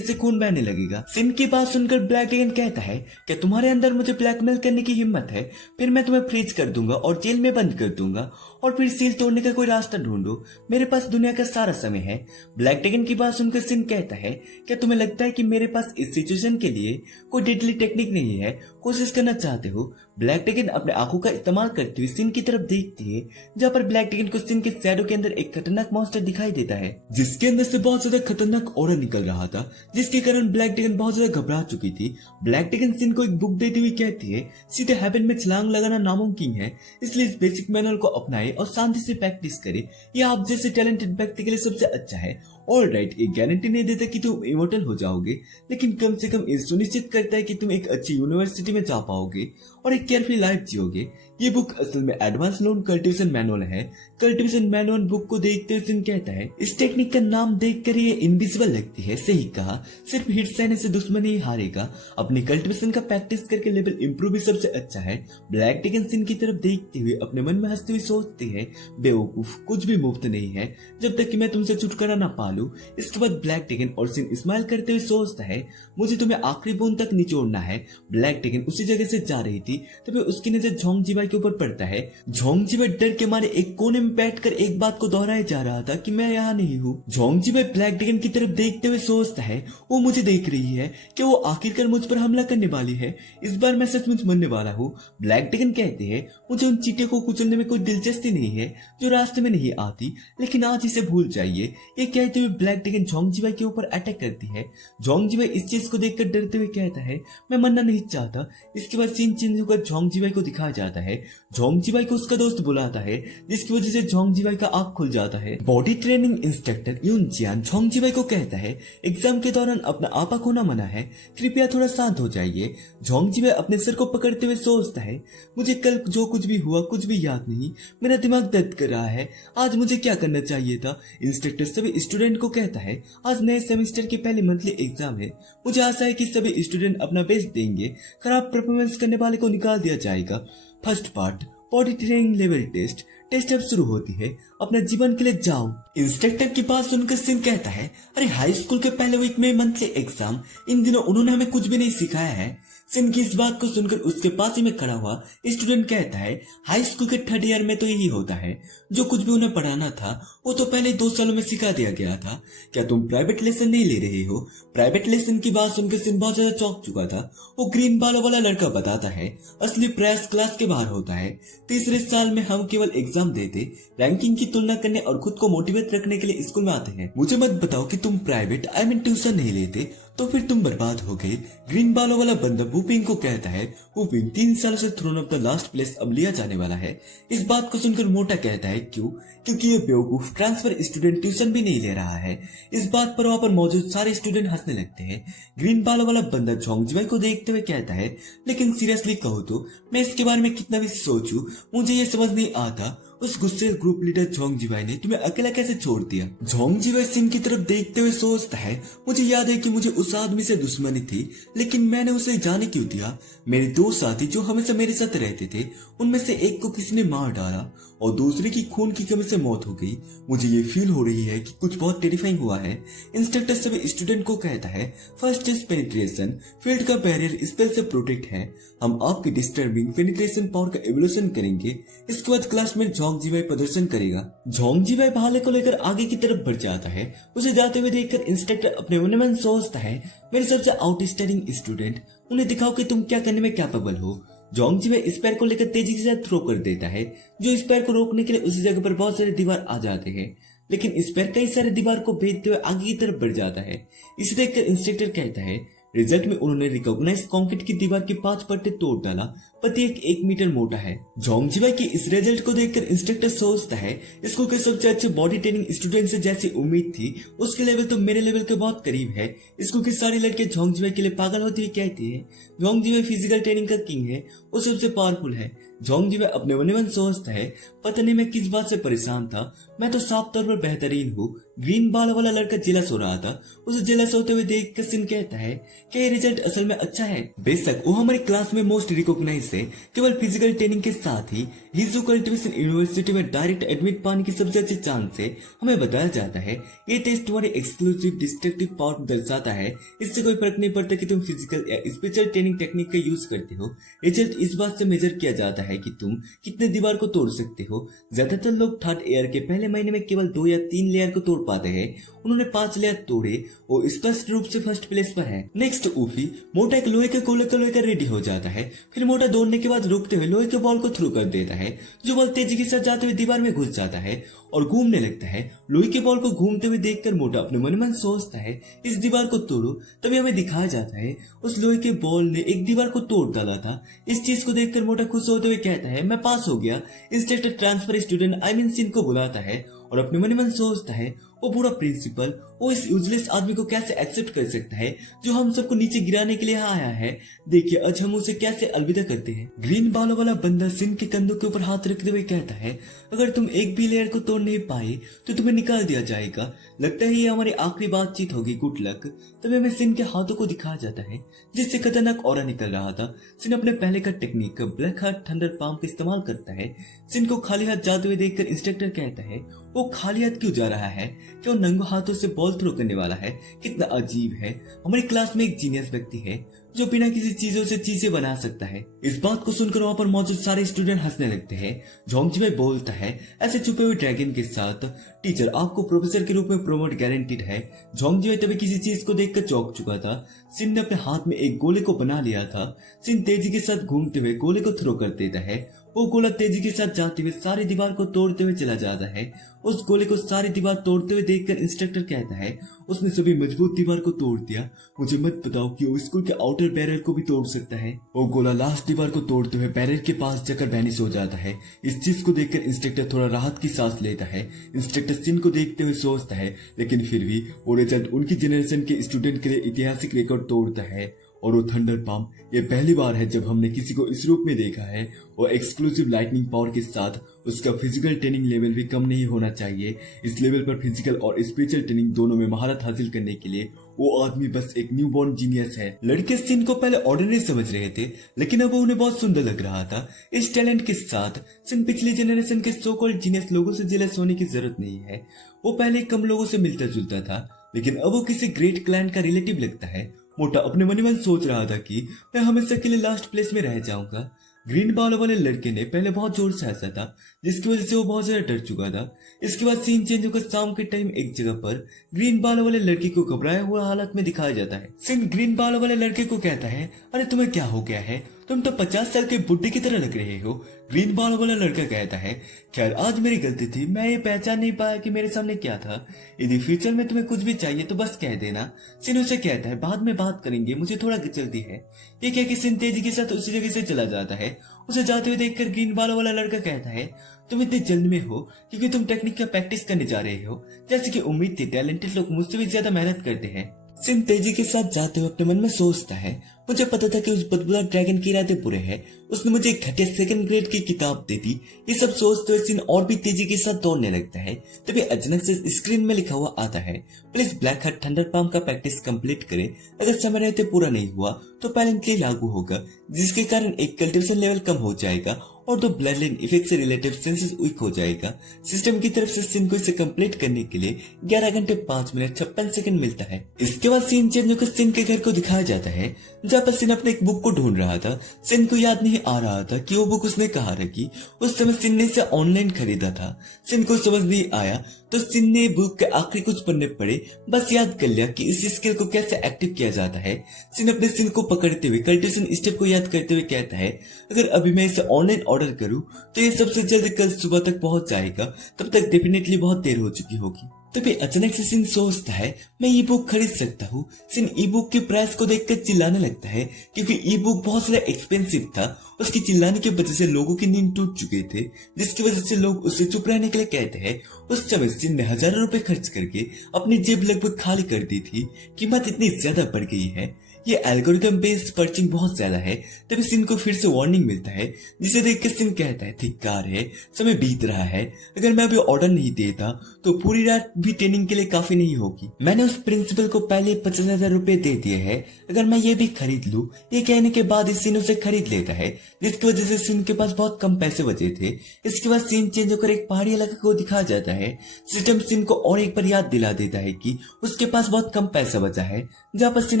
से खून बहने लगेगा। सिन की बात सुनकर ब्लैक ड्रैगन कहता है, क्या तुम्हारे अंदर मुझे ब्लैकमेल करने की हिम्मत है? फिर मैं तुम्हें फ्रीज कर दूंगा और जेल में बंद कर दूंगा और फिर सील तोड़ने का कोई रास्ता ढूंढो, मेरे पास दुनिया का सारा समय है। ब्लैक ड्रैगन की बात सुनकर सिन कहता है, क्या तुम्हें लगता है कि मेरे पास इस सिचुएशन के लिए कोई डेडली टेक्निक नहीं है? कोशिश करना चाहते हो? ब्लैक ड्रैगन अपने आंखों का इस्तेमाल करते हुए सिन की तरफ देखती है, जहाँ पर ब्लैक ड्रैगन को सिन के शैडो के अंदर एक खतरनाक मॉन्स्टर दिखाई देता है, जिसके अंदर से बहुत ज्यादा खतरनाक ऑरा निकल रहा था, जिसके कारण ब्लैक ड्रैगन बहुत ज्यादा घबरा चुकी थी। ब्लैक ड्रैगन सिन को एक बुक देती हुई कहती है, सीधे हेवन में छलांग लगाना नामुमकिन है, इसलिए इस बेसिक मैनुअल को अपनाए और शांति से प्रैक्टिस करे, ये आप जैसे टैलेंटेड व्यक्ति के लिए सबसे अच्छा है। ऑल राइट, ये गारंटी नहीं देता कि तुम इमोर्टल हो जाओगे, लेकिन कम से कम ये सुनिश्चित करता है कि तुम एक अच्छी यूनिवर्सिटी में जा पाओगे और एक केयरफ्री लाइफ जियोगे। ये बुक असल में एडवांस लोन कल्टीवेशन मैनुअल है। कल्टीवेशन मैनुअल बुक को देखते हुए सिन कहता है, इस टेक्निक का नाम देखकर ये इनविजिबल लगती है। सही कहा, सिर्फ हिट सहने से दुश्मन ही हारेगा। अपनी कल्टीवेशन का प्रैक्टिस करके लेवल इंप्रूव भी सबसे अच्छा है। ब्लैक ड्रैगन सिन की तरफ देखते हुए अपने मन में हंसते हुए सोचती है, बेवकूफ, कुछ भी मुफ्त नहीं है जब तक कि मैं तुमसे छुटकारा ना पालू। इसके बाद ब्लैक ड्रैगन और सिन स्माइल करते हुए सोचता है, मुझे तुम्हें आखिरी बूंद तक निचोड़ना है। ब्लैक ड्रैगन उसी जगह से जा रही थी तभी उसकी नजर झोंगजीबाई के ऊपर पड़ता है। झोंगजीबाई डर के मारे एक कोने में बैठकर एक बात को दोहराया जा रहा था कि मैं यहाँ नहीं हूँ। झोंगजीबाई ब्लैक ड्रैगन की तरफ देखते हुए सोचता है, वो मुझे देख रही है, कि वो आखिरकार मुझ पर हमला करने वाली है। इस बार मैं सचमुच मरने वाला हूँ। ब्लैक ड्रैगन कहते हैं, मुझे उन चींटियों को कुचलने में कोई दिलचस्पी नहीं है जो रास्ते में नहीं आती, लेकिन आज इसे भूल जाइए। ये कहते हुए ब्लैक ड्रैगन झोंगजीबाई के ऊपर अटैक करती है। झोंगजीबाई इस चीज को देखकर डरते हुए कहता है, मैं मरना नहीं चाहता। इसके बाद सीन चेंज होकर झोंगजीबाई को दिखाया जाता है। झोंगजीबाई को उसका दोस्त बुलाता है, जिसकी वजह से झोंगजीबाई का आंख खुल जाता है। बॉडी ट्रेनिंग इंस्ट्रक्टर यून जियान झोंगजीबाई को कहता है, एग्जाम के दौरान अपना आपा खोना मना है, कृपया थोड़ा शांत हो जाइए। झोंगजीबाई अपने सर को पकड़ते हुए सोचता है, मुझे कल जो कुछ भी हुआ कुछ भी याद नहीं, मेरा दिमाग दर्द कर रहा है, आज मुझे क्या करना चाहिए था। इंस्ट्रक्टर सभी स्टूडेंट को कहता है, आज नए सेमेस्टर की पहली मंथली एग्जाम है, मुझे आशा है कि सभी स्टूडेंट अपना बेस्ट देंगे, खराब परफॉर्मेंस करने वाले को निकाल दिया जाएगा। First part, body training level test. Test अब शुरू होती है, अपने जीवन के लिए जाओ। इंस्ट्रक्टर की बात सुनकर सिन कहता है, अरे हाई स्कूल के पहले वीक में मंथली एग्जाम, इन दिनों उन्होंने हमें कुछ भी नहीं सिखाया है। सिन की इस बात को सुनकर उसके पास ही में खड़ा हुआ स्टूडेंट कहता है, हाई स्कूल के थर्ड ईयर में तो यही होता है, जो कुछ भी उन्हें पढ़ाना था वो तो पहले 2 सालों में सिखा दिया गया था, क्या तुम प्राइवेट लेसन नहीं ले रहे हो? प्राइवेट लेसन की बात सुनकर सिन बहुत ज्यादा चौंक चुका था। वो ग्रीन बालों वाला लड़का बताता है, असली प्रयास क्लास के बाहर होता है। तीसरे साल में हम केवल एग्जाम देते, रैंकिंग की तुलना करने और खुद को मोटिवेट रखने के लिए स्कूल में आते हैं। मुझे मत बताओ कि तुम प्राइवेट ट्यूशन नहीं लेते, तो फिर तुम बर्बाद हो गए। ग्रीन बालों वाला बंदा वुपिंग को कहता है, वुपिंग 3 साल से thrown off the last place अब लिया जाने वाला है। इस बात को सुनकर मोटा कहता है, क्यों? क्योंकि ये बेवकूफ ट्रांसफर स्टूडेंट ट्यूशन भी नहीं ले रहा है। इस बात पर वहां पर मौजूद सारे स्टूडेंट हंसने लगते हैं। ग्रीन बालों वाला बंदा झोंगजीबाई को देखते हुए कहता है, लेकिन सीरियसली कहो तो मैं इसके बारे में कितना भी सोचूं, मुझे ये समझ नहीं आता उस गुस्से ग्रुप लीडर झोंगजीबाई ने तुम्हें अकेला कैसे छोड़ दिया। झोंगजीबाई सिन की तरफ देखते हुए सोचता है, मुझे याद है कि मुझे उस आदमी से दुश्मनी थी, लेकिन मैंने उसे जाने क्यों दिया? मेरे 2 साथी जो हमेशा मेरे साथ रहते थे, उनमें से एक को किसी ने मार डाला और दूसरे की खून की कमी से मौत हो गई। मुझे ये फील हो रही है कि कुछ बहुत टेरिफाइंग हुआ है। इंस्ट्रक्टर सभी स्टूडेंट को कहता है, फर्स्ट इज पेनिट्रेशन, फील्ड का बैरियर स्पेल से प्रोटेक्ट है। हम आपके डिस्टर्बिंग पेनिट्रेशन पावर का एवोल्यूशन करेंगे। इसके बाद क्लास में जोंग जीवाई प्रदर्शन करेगा। जोंग जीवाई भाले को लेकर आगे की तरफ बढ़ जाता है। उसे जाते हुए देखकर इंस्ट्रक्टर अपने मन में सोचता है, मेरे सबसे आउटस्टैंडिंग स्टूडेंट, उन्हें दिखाओ कि तुम क्या करने में कैपेबल हो। जोंग जीवाई स्पैर को लेकर तेजी के साथ थ्रो कर देता है, जो स्पैर को रोकने के लिए उसी जगह पर बहुत सारे दीवार आ जाते हैं, लेकिन स्पैर कई सारे दीवार को भेदते हुए आगे की तरफ बढ़ जाता है। इसे देखकर इंस्ट्रक्टर कहता है, रिजल्ट में उन्होंने रिकॉग्नाइज कंक्रीट की दीवार की 5 परतें तोड़ डाला, प्रत्येक 1 मीटर मोटा है। जोंग जीवाई की इस रिजल्ट को देखकर इंस्ट्रक्टर सोचता है, स्कूल के सबसे अच्छे बॉडी ट्रेनिंग स्टूडेंट से जैसी उम्मीद थी, उसके लेवल तो मेरे लेवल के बहुत करीब है। स्कूल की सारी लड़के जोंग जीवाई के लिए पागल होती हुई कहती है, जोंग जीवाई फिजिकल ट्रेनिंग का किंग है, वो सबसे पावरफुल है। जोंग जीवाई अपने मन में सोचता है, पता नहीं मैं किस बात से परेशान था, मैं तो साफ तौर पर बेहतरीन हूँ। ग्रीन बाल वाला लड़का जेलस हो रहा था, उसे जेलस होते हुए देख कर सिन कहता है कि ये रिजल्ट असल में अच्छा है। बेशक वो हमारी क्लास में मोस्ट रिकॉग्नाइज है, केवल फिजिकल ट्रेनिंग के साथ ही हिजू कल्टिवेशन यूनिवर्सिटी में डायरेक्ट एडमिट पाने की सबसे अच्छी चांस है। हमें बताया जाता है ये टेस्ट तुम्हारी एक्सक्लूसिव डिस्ट्रक्टिव पावर दर्शाता है। इससे कोई फर्क नहीं पड़ता कि तुम फिजिकल या स्पेशल ट्रेनिंग टेक्निक का यूज करते हो, रिजल्ट इस बात से मेजर किया जाता है कि तुम कितने दीवार को तोड़ सकते हो। ज्यादातर लोग थर्ड ईयर के पहले महीने में केवल 2 या 3 लेयर को तोड़ पाते हैं, उन्होंने 5 लेयर तोड़े, वो स्पष्ट रूप से फर्स्ट प्लेस पर है। नेक्स्ट ऊफी मोटा एक लोहे के गोले को लेकर रेडी हो जाता है, फिर मोटा दौड़ने के बाद रुकते हुए लोहे के बॉल को थ्रो कर देता है, जो बॉल तेजी के साथ जाते हुए दीवार में घुस जाता है और घूमने लगता है। लोहे के बॉल को घूमते हुए देखकर मोटा अपने मन में सोचता है, इस दीवार को तोड़ो। तभी हमें दिखाया जाता है उस लोहे के बॉल ने एक दीवार को तोड़ डाला था। इस चीज को देखकर मोटा खुश होते हुए कहता है, मैं पास हो गया। Instructor transfer student I mean सिन को बुलाता है और अपने मन में सोचता है, वो पूरा प्रिंसिपल वो इस यूजलेस आदमी को कैसे एक्सेप्ट कर सकता है, जो हम सबको नीचे गिराने के लिए आया है। देखिए आज हम उसे कैसे अलविदा करते हैं। ग्रीन बालों वाला बंदा सिन के कंधों के ऊपर हाथ रखते हुए कहता है, अगर तुम एक भी लेयर को तोड़ नहीं पाए तो तुम्हें निकाल दिया जाएगा। लगता है ये हमारी आखिरी बातचीत होगी, गुड लक। तभी हमें सिन के हाथों को दिखाया जाता है, जिससे खतरनाक ऑरा निकल रहा था। सिन अपने पहले का technique black heart thunder palm का इस्तेमाल करता है। सिन को खाली हाथ जाते हुए देखकर इंस्ट्रक्टर कहता है, वो खाली हाथ क्यों जा रहा है, क्या वो नंगो हाथों से बॉल थ्रो करने वाला है? कितना अजीब है। हमारी क्लास में एक जीनियस व्यक्ति है जो बिना किसी चीजों से चीजें बना सकता है। इस बात को सुनकर वहाँ पर मौजूद सारे स्टूडेंट हंसने लगते हैं। जोंग जीवाई बोलता है ऐसे छुपे हुए ड्रैगन के साथ, टीचर आपको प्रोफेसर के रूप में प्रमोट गारंटीड है। जोंग जीवाई तभी किसी चीज को देखकर चौंक चुका था। सिन ने अपने हाथ में एक गोले को बना लिया था। सिन तेजी के साथ घूमते हुए गोले को थ्रो कर देता है। वो गोला तेजी के साथ जाते हुए सारी दीवार को तोड़ते हुए चला जाता है। उस गोले को सारी दीवार तोड़ते हुए देखकर इंस्ट्रक्टर कहता है, उसने सभी मजबूत दीवार को तोड़ दिया। मुझे मत बताओ कि वो स्कूल के आउटर बैरियर को भी तोड़ सकता है। वो गोला लास्ट दीवार को तोड़ते हुए बैरियर के पास जाकर वैनिश हो जाता है। इस चीज को देखकर इंस्ट्रक्टर थोड़ा राहत की सांस लेता है। इंस्ट्रक्टर सिन को देखते हुए सोचता है, लेकिन फिर भी वो रिजल्ट उनकी जनरेशन के स्टूडेंट के लिए ऐतिहासिक रिकॉर्ड तोड़ता है। और वो थंडर पाम ये पहली बार है जब हमने किसी को इस रूप में देखा है। और एक्सक्लूसिव लाइटनिंग पावर के साथ उसका फिजिकल ट्रेनिंग लेवल भी कम नहीं होना चाहिए। इस लेवल पर फिजिकल और स्पिरिचुअल ट्रेनिंग दोनों में महारत हासिल करने के लिए वो आदमी बस एक न्यूबॉर्न जीनियस है। लड़के सिन को पहले ऑर्डिनरी समझ रहे थे, लेकिन अब वो उन्हें बहुत सुंदर लग रहा था। इस टैलेंट के साथ सिन पिछली जनरेशन के सो कॉल्ड जीनियस लोगों से जेलस होने की जरूरत नहीं है। वो पहले कम लोगों से मिलता जुलता था, लेकिन अब वो किसी ग्रेट क्लैन का रिलेटिव लगता है। मोटा अपने मन में सोच रहा था कि मैं हमेशा के लिए लास्ट प्लेस में रह जाऊंगा। ग्रीन बालों वाले लड़के ने पहले बहुत जोर से हंसा था, जिसकी वजह से वो बहुत ज्यादा डर चुका था। इसके बाद सीन चेंज होकर शाम के टाइम एक जगह पर ग्रीन बालों वाले लड़के को घबराया हुआ हालत में दिखाया जाता है। सीन ग्रीन बालों वाले लड़के को कहता है, अरे तुम्हें क्या हो गया है, तुम तो 50 साल के बुड्ढे की तरह लग रहे हो। ग्रीन बालों वाला लड़का कहता है, खैर आज मेरी गलती थी, मैं ये पहचान नहीं पाया कि मेरे सामने क्या था। यदि फ्यूचर में तुम्हें कुछ भी चाहिए तो बस कह देना। सिन उसे कहता है, बाद में बात करेंगे, मुझे थोड़ा जल्दी है। ये कह के सिन तेजी के साथ उसी जगह से चला जाता है। उसे जाते हुए देखकर ग्रीन बालों वाला लड़का कहता है, तुम इतने जल्द में हो क्योंकि तुम टेक्निक का प्रैक्टिस करने जा रहे हो। जैसे कि उम्मीद थी, टैलेंटेड लोग मुझसे भी ज्यादा मेहनत करते हैं। सिन तेजी के साथ जाते हुए अपने मन में सोचता है, मुझे पता था कि उस बदबूदार ड्रैगन के इरादे बुरे हैं। उसने मुझे एक घटिया सेकंड ग्रेड की किताब दे दी। ये सब सोचते हुए सिन और भी तेजी के साथ दौड़ने लगता है। तभी अचानक से स्क्रीन में लिखा हुआ आता है, please black heart thunder palm का प्रैक्टिस कंप्लीट करें। अगर समय रहते पूरा नहीं हुआ तो पेनल्टी लागू होगा, जिसके कारण एक कल्टिवेशन लेवल कम हो जाएगा और 2 ब्लड लाइन इफेक्ट से रिलेटिव सेंसेस वीक हो जाएगा। सिस्टम की तरफ से सिन को इसे कंप्लीट करने के लिए 11 घंटे 5 मिनट 56 सेकंड मिलता है। इसके बाद सीन चेंज होकर सिन के घर को दिखाया जाता है, जहाँ पर सिन अपने एक बुक को ढूंढ रहा था। सिन को याद नहीं आ रहा था कि वो बुक उसने कहाँ रखी। उस समय सिन ने इसे ऑनलाइन खरीदा था। सिन को समझ नहीं आया तो सिन ने बुक के आखिरी कुछ पन्ने पढ़े, बस याद कर लिया कि इस स्किल को कैसे एक्टिव किया जाता है। सिन अपने सिन को पकड़ते हुए कल्टिवेशन स्टेप को याद करते हुए कहता है, अगर अभी मैं इसे ऑनलाइन ऑर्डर करूं तो ये सबसे जल्द कल सुबह तक पहुंच जाएगा, तब तक डेफिनेटली बहुत देर हो चुकी होगी। तभी अचानक से सिन सोचता है, मैं ई बुक खरीद सकता हूँ। सिन ई बुक के प्राइस को देखकर चिल्लाने लगता है, क्योंकि ई बुक बहुत ज्यादा एक्सपेंसिव था। उसकी चिल्लाने की वजह से लोगों की नींद टूट चुके थे, जिसकी वजह से लोग उससे चुप रहने के लिए कहते हैं। उस समय सिन ने हजारों रुपए खर्च करके अपनी जेब लगभग खाली कर दी थी। कीमत इतनी ज्यादा बढ़ गई है, ये एल्गोरिथम बेस्ड पर्चिंग बहुत ज्यादा है। तभी सिन को फिर से वार्निंग मिलता है, जिसे देखकर सिन कहता है, धिक्कार है, समय बीत रहा है। अगर मैं अभी ऑर्डर नहीं देता तो पूरी रात भी ट्रेनिंग के लिए काफी नहीं होगी। मैंने उस प्रिंसिपल को पहले 50,000 रुपए दे दिए हैं, अगर मैं ये भी खरीद लूं। ये कहने के बाद सिन उसे खरीद लेता है, जिसकी वजह से सिन के पास बहुत कम पैसे बचे थे। इसके बाद सीन चेंज होकर एक पहाड़ी इलाके को दिखाया जाता है। सिस्टम सिन को और एक बार याद दिला देता है कि उसके पास बहुत कम पैसा बचा है। जहाँ पर सिन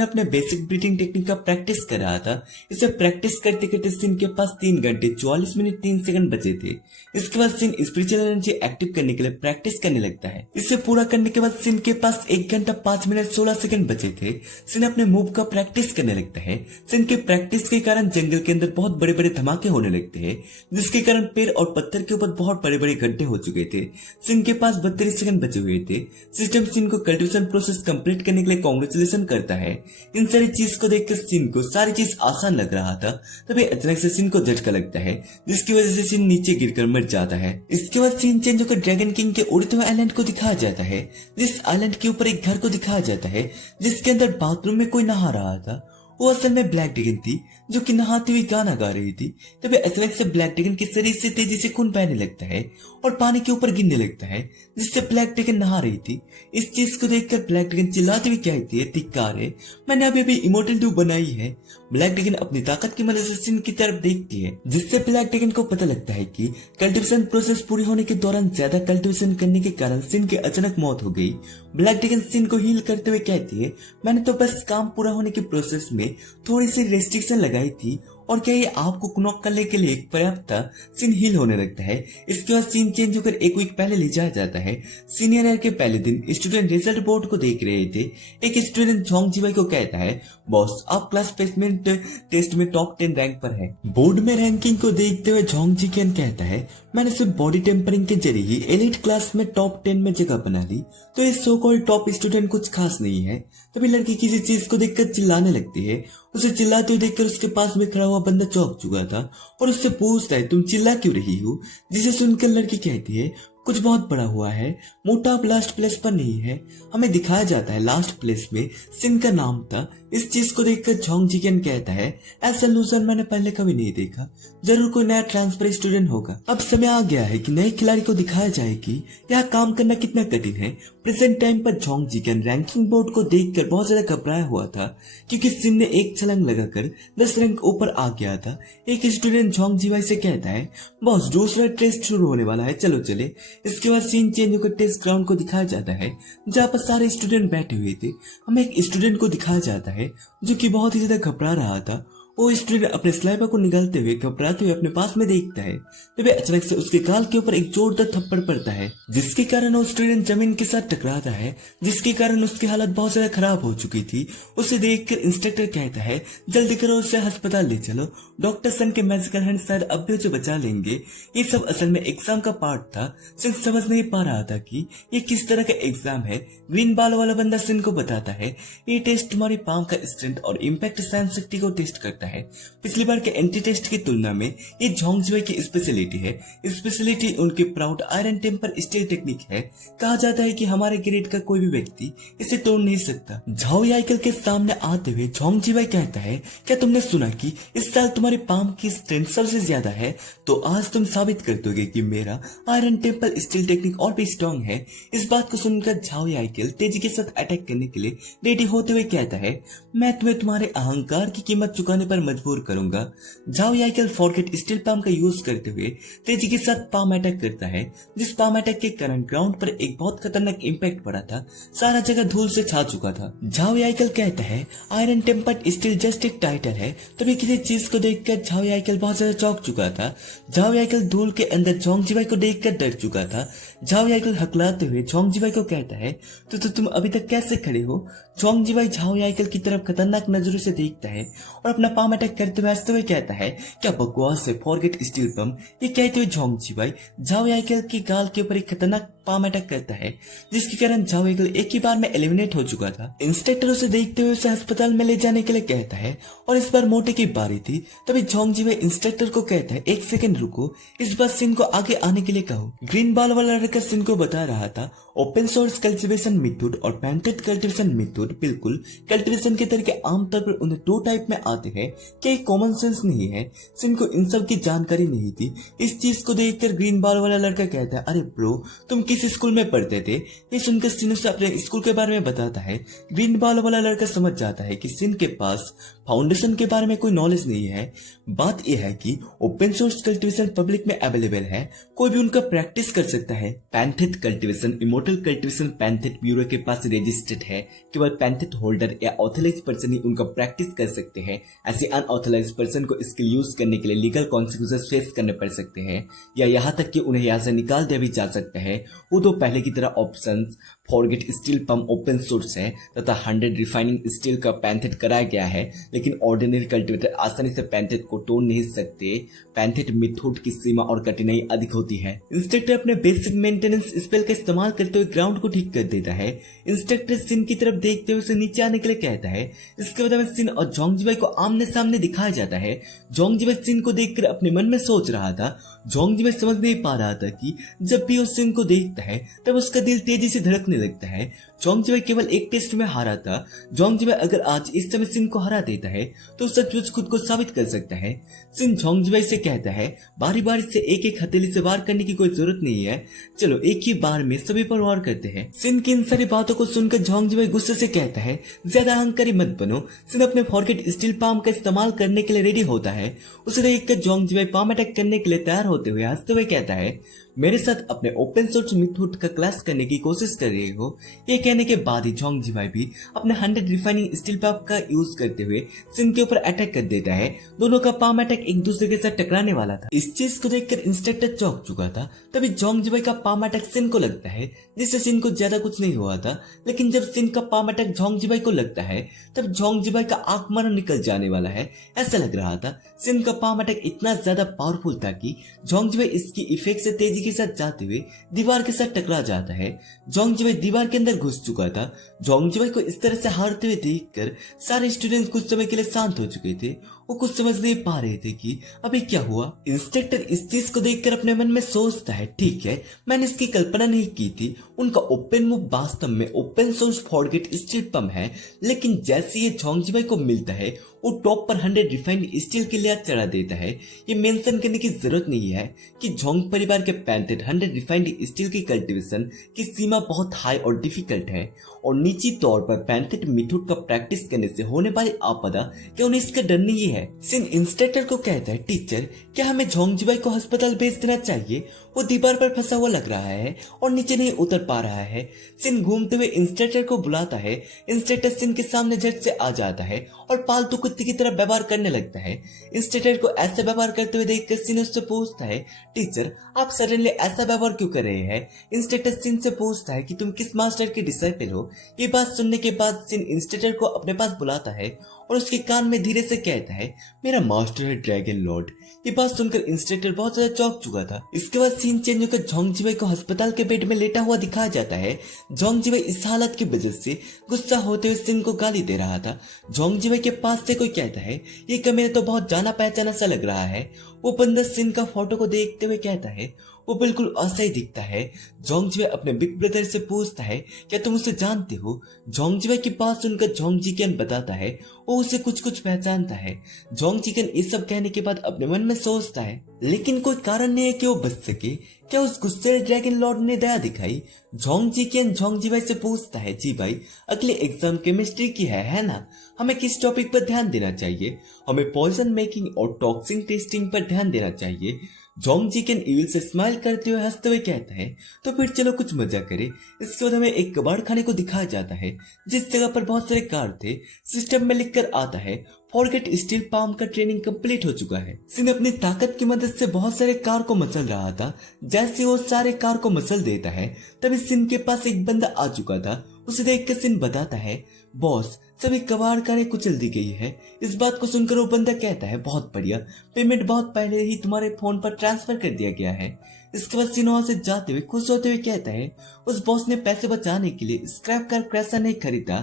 अपने बेसिक ब्रीथिंग टेक्निक का प्रैक्टिस कर रहा था। इसे प्रैक्टिस करते करते सिन के पास 3 घंटे 44 मिनट 3 सेकंड बचे थे। इसके बाद सिन स्पिरिचुअल एनर्जी एक्टिव करने के लिए प्रैक्टिस करने लगता है। इसे पूरा करने के बाद सिन के पास 1 घंटा 5 मिनट 16 सेकंड बचे थे। सिन अपने मूव का प्रैक्टिस करने लगता है। सिन के प्रैक्टिस के कारण जंगल के अंदर बहुत बड़े बड़े धमाके होने लगते हैं, जिसके कारण पेड़ और पत्थर के ऊपर बहुत बड़े बड़े गड्ढे हो चुके थे। सिन के पास 32 सेकंड बचे हुए थे। सिस्टम सिन को कल्टिवेशन प्रोसेस कंप्लीट करने के लिए कांग्रेचुलेशन करता है। इन सारी चीज को देखकर सिन को सारी चीज आसान लग रहा था। तभी अचानक से सिन को झटका लगता है, जिसकी वजह से सिन नीचे गिरकर मर जाता है। इसके बाद सीन चेंज होकर ड्रैगन किंग के उड़ते हुए आइलैंड को दिखाया जाता है, जिस आइलैंड के ऊपर एक घर को दिखाया जाता है, जिसके अंदर बाथरूम में कोई नहा रहा था। वो असल में ब्लैक ड्रैगन थी, जो कि नहाती हुई गाना गा रही थी। तभी अचानक से ब्लैक ड्रैगन के शरीर से तेजी से खून बहने लगता है और पानी के ऊपर गिरने लगता है, जिससे ब्लैक ड्रैगन नहा रही थी। इस चीज को देखकर ब्लैक ड्रैगन चिल्लाती हुई कहती है, धिक्कार है, मैंने अभी अभी इमोर्टल 2 बनाई है। ब्लैक ड्रैगन अपनी ताकत की मदद से सिन की तरफ देखती है, जिससे ब्लैक ड्रैगन को पता लगता है कि कल्टिवेशन प्रोसेस पूरी होने के दौरान ज्यादा कल्टिवेशन करने के कारण सिन की अचानक मौत हो गई। ब्लैक ड्रैगन सिन को हील करते हुए कहती है, मैंने तो बस काम पूरा होने के प्रोसेस में थोड़ी सी रेस्ट्रिक्शन लगाई थी, और क्या ये आपको नॉक करने के लिए पर्याप्त था। सीन हील होने लगता है। इसके बाद सीन चेंज होकर एक वीक पहले ले जाया जाता है। सीनियर ईयर के पहले दिन स्टूडेंट रिजल्ट बोर्ड को देख रहे थे। एक स्टूडेंट झोंग जीवाई को कहता है, बॉस आप क्लास प्लेसमेंट टेस्ट में टॉप 10 रैंक पर है। बोर्ड में रैंकिंग को देखते हुए झोंग जी कहता है, मैंने सिर्फ बॉडी टेम्परिंग के जरिए ही एलिट क्लास में टॉप 10 में जगह बना ली, तो ये सो कॉल्ड टॉप स्टूडेंट कुछ खास नहीं है। तभी लड़की किसी चीज को देखकर चिल्लाने लगती है। उसे चिल्लाते हुए देखकर उसके पास में खड़ा हुआ बंदा चौंक चुका था और उससे पूछता है, तुम चिल्ला क्यों रही हो? जिसे सुनकर लड़की कहती है, कुछ बहुत बड़ा हुआ है, मोटा अब लास्ट प्लेस पर नहीं है। हमें दिखाया जाता है लास्ट प्लेस में सिन का नाम था। इस चीज को देखकर झोंग जिकेन कहता है, ऐसा लूजर मैंने पहले कभी नहीं देखा, जरूर कोई नया ट्रांसफर स्टूडेंट होगा। अब समय आ गया है कि नए खिलाड़ी को दिखाया जाए कि यह काम करना कितना कठिन है। प्रेजेंट टाइम पर झोंग जिकेन रैंकिंग बोर्ड को देखकर बहुत ज्यादा घबराया हुआ था, क्योंकि सिन ने एक छलांग लगाकर 10 रैंक ऊपर आ गया था। एक स्टूडेंट झोंग जीवाई से कहता है, बॉस दूसरा टेस्ट शुरू होने वाला है, चलो चले। इसके बाद सीन चेंज होकर टेस्ट ग्राउंड को दिखाया जाता है, जहाँ पर सारे स्टूडेंट बैठे हुए थे। हमें एक स्टूडेंट को दिखाया जाता है जो कि बहुत ही ज्यादा घबरा रहा था। वो स्टूडेंट अपने स्लाइबर को निकालते हुए घबराते हुए अपने पास में देखता है, तभी अचानक से उसके गाल के ऊपर एक जोरदार थप्पड़ पड़ता है, जिसके कारण वो स्टूडेंट जमीन के साथ टकराता है, जिसके कारण उसकी हालत बहुत ज्यादा खराब हो चुकी थी। उसे देखकर इंस्ट्रक्टर कहता है, जल्दी करो उसे अस्पताल ले चलो, डॉक्टर सन के मैजिकल हैंड शायद अब भी उसे बचा लेंगे। ये सब असल में एग्जाम का पार्ट था। सिन समझ नहीं पा रहा था कि ये किस तरह का एग्जाम है। ग्रीन बाल वाला बंदा सिन को बताता है, ये टेस्ट तुम्हारी पाम का स्ट्रेंथ और इम्पैक्ट साइंस शक्ति को टेस्ट करता है। पिछली बार के एंटी टेस्ट की तुलना में ये झोंग जीवाई की स्पेशलिटी है। स्पेशलिटी उनके proud iron temper steel technique है। कहा जाता है कि हमारे ग्रेड का कोई भी व्यक्ति इसे तोड़ नहीं सकता। झाओ याइकल के सामने आते हुए झोंग जीवाई कहता है, क्या तुमने सुना कि इस साल तुम्हारे पाम की स्ट्रेंथ सबसे ज्यादा है? तो आज तुम साबित कर दोगे कि मेरा आयरन टेम्पर स्टील टेक्निक और भी स्ट्रॉन्ग है। इस बात को सुनकर झाओ याइकल तेजी के साथ अटैक करने के लिए रेडी होते हुए कहता है, मैं तुम्हें तुम्हारे अहंकार की कीमत चुकाने पर पर मजबूर करूंगा। झाओ याइकल फॉरगेट स्टील पाम का यूज करते हुए तेजी के साथ पाम अटैक करता है, जिस पाम अटैक के कारण ग्राउंड पर एक बहुत खतरनाक इम्पैक्ट पड़ा था। सारा जगह धूल से छा चुका था। झाओ याइकल कहता है आयरन टेम्पर्ड स्टील जस्ट एक टाइटल है। तभी किसी चीज को देखकर झाओ याइकल बहुत ज्यादा चौंक चुका था। झाओ याइकल धूल के अंदर जोंग जीवाई को देखकर डर चुका था। झाओ याइकल हकलाते हुए जोंग जीवाई को कहता है तो तुम अभी तक कैसे खड़े हो। जोंग जीवाई झाओ याइकल की तरफ खतरनाक नजरों से देखता है और अपना पाम अटैक करते हुए हंसते हुए कहता है क्या बकवास है फॉरगेट स्टील पम। ये कहते हुए जोंग जीवाई झाओ याइकल की गाल के ऊपर एक खतरनाक पाम अटैक करता है, जिसके कारण झाओ याइकल एक ही बार में एलिमिनेट हो चुका था। इंस्पेक्टर उसे देखते हुए उसे अस्पताल में ले जाने के लिए कहता है और इस बार मोटे की बारी थी। तभी जोंग जीवाई इंस्पेक्टर को कहता है एक सेकंड रुको, इस बार सिन को आगे आने के लिए कहो। ग्रीन बाल वाला लड़का सिन को बता रहा था ओपन सोर्स कल्टीवेशन मेथड और पैंटेड कल्टीवेशन मेथड बिल्कुल कल्टीवेशन के तरीके आमतौर पर उन्हें दो टाइप में आते हैं, क्या एक कॉमन सेंस नहीं है। सिन को इन सब की जानकारी नहीं थी। इस चीज को देखकर ग्रीन बाल वाला लड़का कहता है अरे ब्रो तुम किस स्कूल में पढ़ते थे। ये सुनकर सिन उसे अपने स्कूल के बारे में बताता है। ग्रीन बाल वाला लड़का समझ जाता है कि सिन के पास फाउंडेशन के बारे में कोई नॉलेज नहीं है। बात यह है कि ओपन सोर्स कल्टीवेशन पब्लिक में अवेलेबल है, कोई भी उनका प्रैक्टिस कर सकता है। पैंथेट कल्टीवेशन इमोर्टल कल्टीवेशन पैंथेट ब्यूरो के पास रजिस्टर्ड है। केवल पैंथेट होल्डर या ऑथराइज्ड पर्सन ही उनका प्रैक्टिस कर सकते हैं। ऐसे अनऑथराइज्ड पर्सन को स्किल यूज करने के लिए लीगल कॉन्सिक्वेंसेस फेस करने पड़ सकते हैं या यहाँ तक कि उन्हें यहाँ से निकाल दिया भी जा सकता है। वो तो पहले की तरह ऑप्शंस फॉरगेट स्टील पम ओपन सोर्स है तथा 100 रिफाइनिंग स्टील का पैंथेट कराया गया है, लेकिन ऑर्डिनरी कल्टीवेटर आसानी से पैंथेट को तोड़ नहीं सकते। पैंथेट मेथड की सीमा और कठिनाई अधिक होती है। इंस्ट्रक्टर अपने बेसिक मेंटेनेंस स्पेल का इस्तेमाल करते हुए ग्राउंड को ठीक कर देता है। इंस्ट्रक्टर सिन की तरफ देखते हुए उसे नीचे आने के लिए कहता है। इसके बाद में सिन और जोंग जीवाई को आमने सामने दिखाया जाता है। जोंग जीवाई सिन को देखकर अपने मन में सोच रहा था। जोंग जीवाई समझ नहीं पा रहा था कि जब भी वो सिन को देखता है तब उसका दिल तेजी से धड़कने लगता है। जोंग जीवाई केवल एक टेस्ट में हारा था। जोंग जीवाई अगर आज इस समय सिन को हरा देता है तो सचमुच खुद को साबित कर सकता है। सिन जोंग जीवाई से कहता है बारी बारी से एक एक हथेली से वार करने की कोई जरूरत नहीं है, चलो एक ही बार में सभी पर वार करते हैं। सिन की इन सारी बातों को सुनकर जोंग जीवाई गुस्से से कहता है ज्यादा अहंकारी मत बनो। सिन अपने फॉरगेट स्टील पाम का इस्तेमाल करने के लिए रेडी होता है। उसे देखकर जोंग जीवाई पाम अटैक करने के लिए तैयार होते हुए हंसते हुए कहता है मेरे साथ अपने ओपन सोर्स मेथड का क्लास करने की कोशिश कर रहे हो। ये कहने के बाद ही जोंग जीवाई भी अपने 100 रिफाइनिंग स्टील पाम का यूज करते हुए सिन के ऊपर अटैक कर देता है। दोनों का पाम अटैक एक दूसरे के साथ टकराने वाला था। इस चीज को देखकर इंस्ट्रक्टर चौंक चुका था। तभी जोंग जीवाई का पाम अटैक सिन को लगता है, जिससे सिन को ज्यादा कुछ नहीं हुआ था। लेकिन जब सिन का पाम अटैक जोंग जीवाई को लगता है तब जोंग जीवाई का आंख मानो निकल जाने वाला है, ऐसा लग रहा था। सिन का पाम अटैक इतना ज्यादा पावरफुल था कि जोंग जीवाई इसकी इफेक्ट से तेजी के साथ जाते हुए दीवार के साथ टकरा जाता है। जोंग जीवाई दीवार के अंदर घुस चुका था। जोंग जीवाई को इस तरह से हारते हुए देखकर सारे स्टूडेंट कुछ समय के लिए शांत हो चुके थे। वो कुछ समझ नहीं पा रहे थे कि अभी क्या हुआ। इंस्ट्रक्टर इस चीज को देखकर अपने मन में सोचता है ठीक है, मैंने इसकी कल्पना नहीं की थी। उनका ओपन मूव वास्तव में ओपन सोर्स फॉरगेट स्टील पम है, लेकिन जैसे ये जोंग जीवाई को मिलता है वो टॉप पर 100 रिफाइंड स्टील के लिए चढ़ा देता है। ये मेंशन करने की जरूरत नहीं है कि जोंग परिवार के पैंथेट 100 रिफाइंड स्टील की कल्टीवेशन की सीमा बहुत हाई और डिफिकल्ट है और निजी तौर पर पैंथेट मेथड का प्रैक्टिस करने से होने वाली आपदा क्या उन्हें इसका डर नहीं है। सिन इंस्ट्रक्टर को कहता है टीचर क्या हमें जोंग जीवाई को अस्पताल भेज देना चाहिए, वो दीवार पर फंसा हुआ लग रहा है और नीचे नहीं उतर पा रहा है। सिन घूमते हुए इंस्ट्रक्टर को बुलाता है। इंस्ट्रक्टर सिन के सामने झट से आ जाता है और पालतू कुत्ते की तरह व्यवहार करने लगता है। इंस्ट्रक्टर को ऐसा व्यवहार करते हुए देखकर सिन उससे पूछता है टीचर आप सडनली ऐसा व्यवहार क्यों कर रहे हैं। इंस्ट्रक्टर सिन से पूछता है कि तुम किस मास्टर के डिसाइपल हो। ये बात सुनने के बाद सिन इंस्ट्रक्टर को अपने पास बुलाता है और उसके कान में धीरे से कहता है मेरा मास्टर है ड्रैगन लॉर्ड। ये बात सुनकर इंस्ट्रक्टर बहुत ज्यादा चौंक चुका था। इसके बाद सीन चेंज होकर जोंग जीवाई को अस्पताल के बेड में लेटा हुआ दिखाया जाता है। जोंग जीवाई इस हालत की वजह से गुस्सा होते हुए सिन को गाली दे रहा था। जोंग जीवाई के पास से कोई कहता है ये कमीना तो बहुत जाना पहचाना सा लग रहा है। वो बंदा सिन का फोटो को देखते हुए कहता है वो बिल्कुल असह्य दिखता है। जोंगजिवे अपने बिग ब्रदर से पूछता है, क्या तुम उसे जानते हो? जोंगजिवे की बात सुनकर जोंग जिकेन बताता है वो उसे कुछ कुछ पहचानता है। जोंग जिकेन ये सब कहने के बाद अपने मन में सोचता है, लेकिन कोई कारण नहीं है कि वो बच सके। क्या उस गुस्से ड्रैगन लॉर्ड ने दया दिखाई? जोंग जिकेन जोंगजिवे से पूछता है, जी भाई, अगले एग्जाम केमिस्ट्री की है ना? हमें किस टॉपिक पर ध्यान देना चाहिए? हमें पॉइजन मेकिंग और टॉक्सिन टेस्टिंग पर ध्यान देना चाहिए। जोंग जिकेन इविल से स्माइल करते हुए हंसते हुए कहता है, तो फिर चलो कुछ मजा करें। इसके बाद हमें एक कबाड़ खाने को दिखाया जाता है जिस जगह पर बहुत सारे कार थे। सिस्टम में लिखकर आता है, फॉरगेट स्टील पाम का ट्रेनिंग कंप्लीट हो चुका है। सिन अपनी ताकत की मदद से बहुत सारे कार को मसल रहा था। जैसे वो सारे कार को मसल देता है तभी सिन के पास एक बंदा आ चुका था। उसे देखकर सिन बताता है, बॉस, सभी कबाड़ कारें कुचल दी गई है। इस बात को सुनकर वो बंदा कहता है, बहुत बढ़िया, पेमेंट बहुत पहले ही तुम्हारे फोन पर ट्रांसफर कर दिया गया है। इसके बाद सिन वहां से जाते हुए खुश होते हुए कहता है, उस बॉस ने पैसे बचाने के लिए स्क्रैप कार क्रैशर नहीं खरीदा।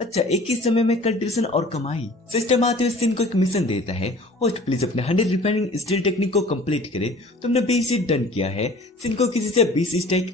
अच्छा, एक ही समय में कल्टीवेशन और कमाई। सिस्टम आते हुए सिन को एक मिशन देता है, होस्ट प्लीज अपने 100 रिफाइनिंग स्टील टेक्निक को कंप्लीट करे। तुमने 20 हिट डन किया है। सिन को किसी से 20 स्टैक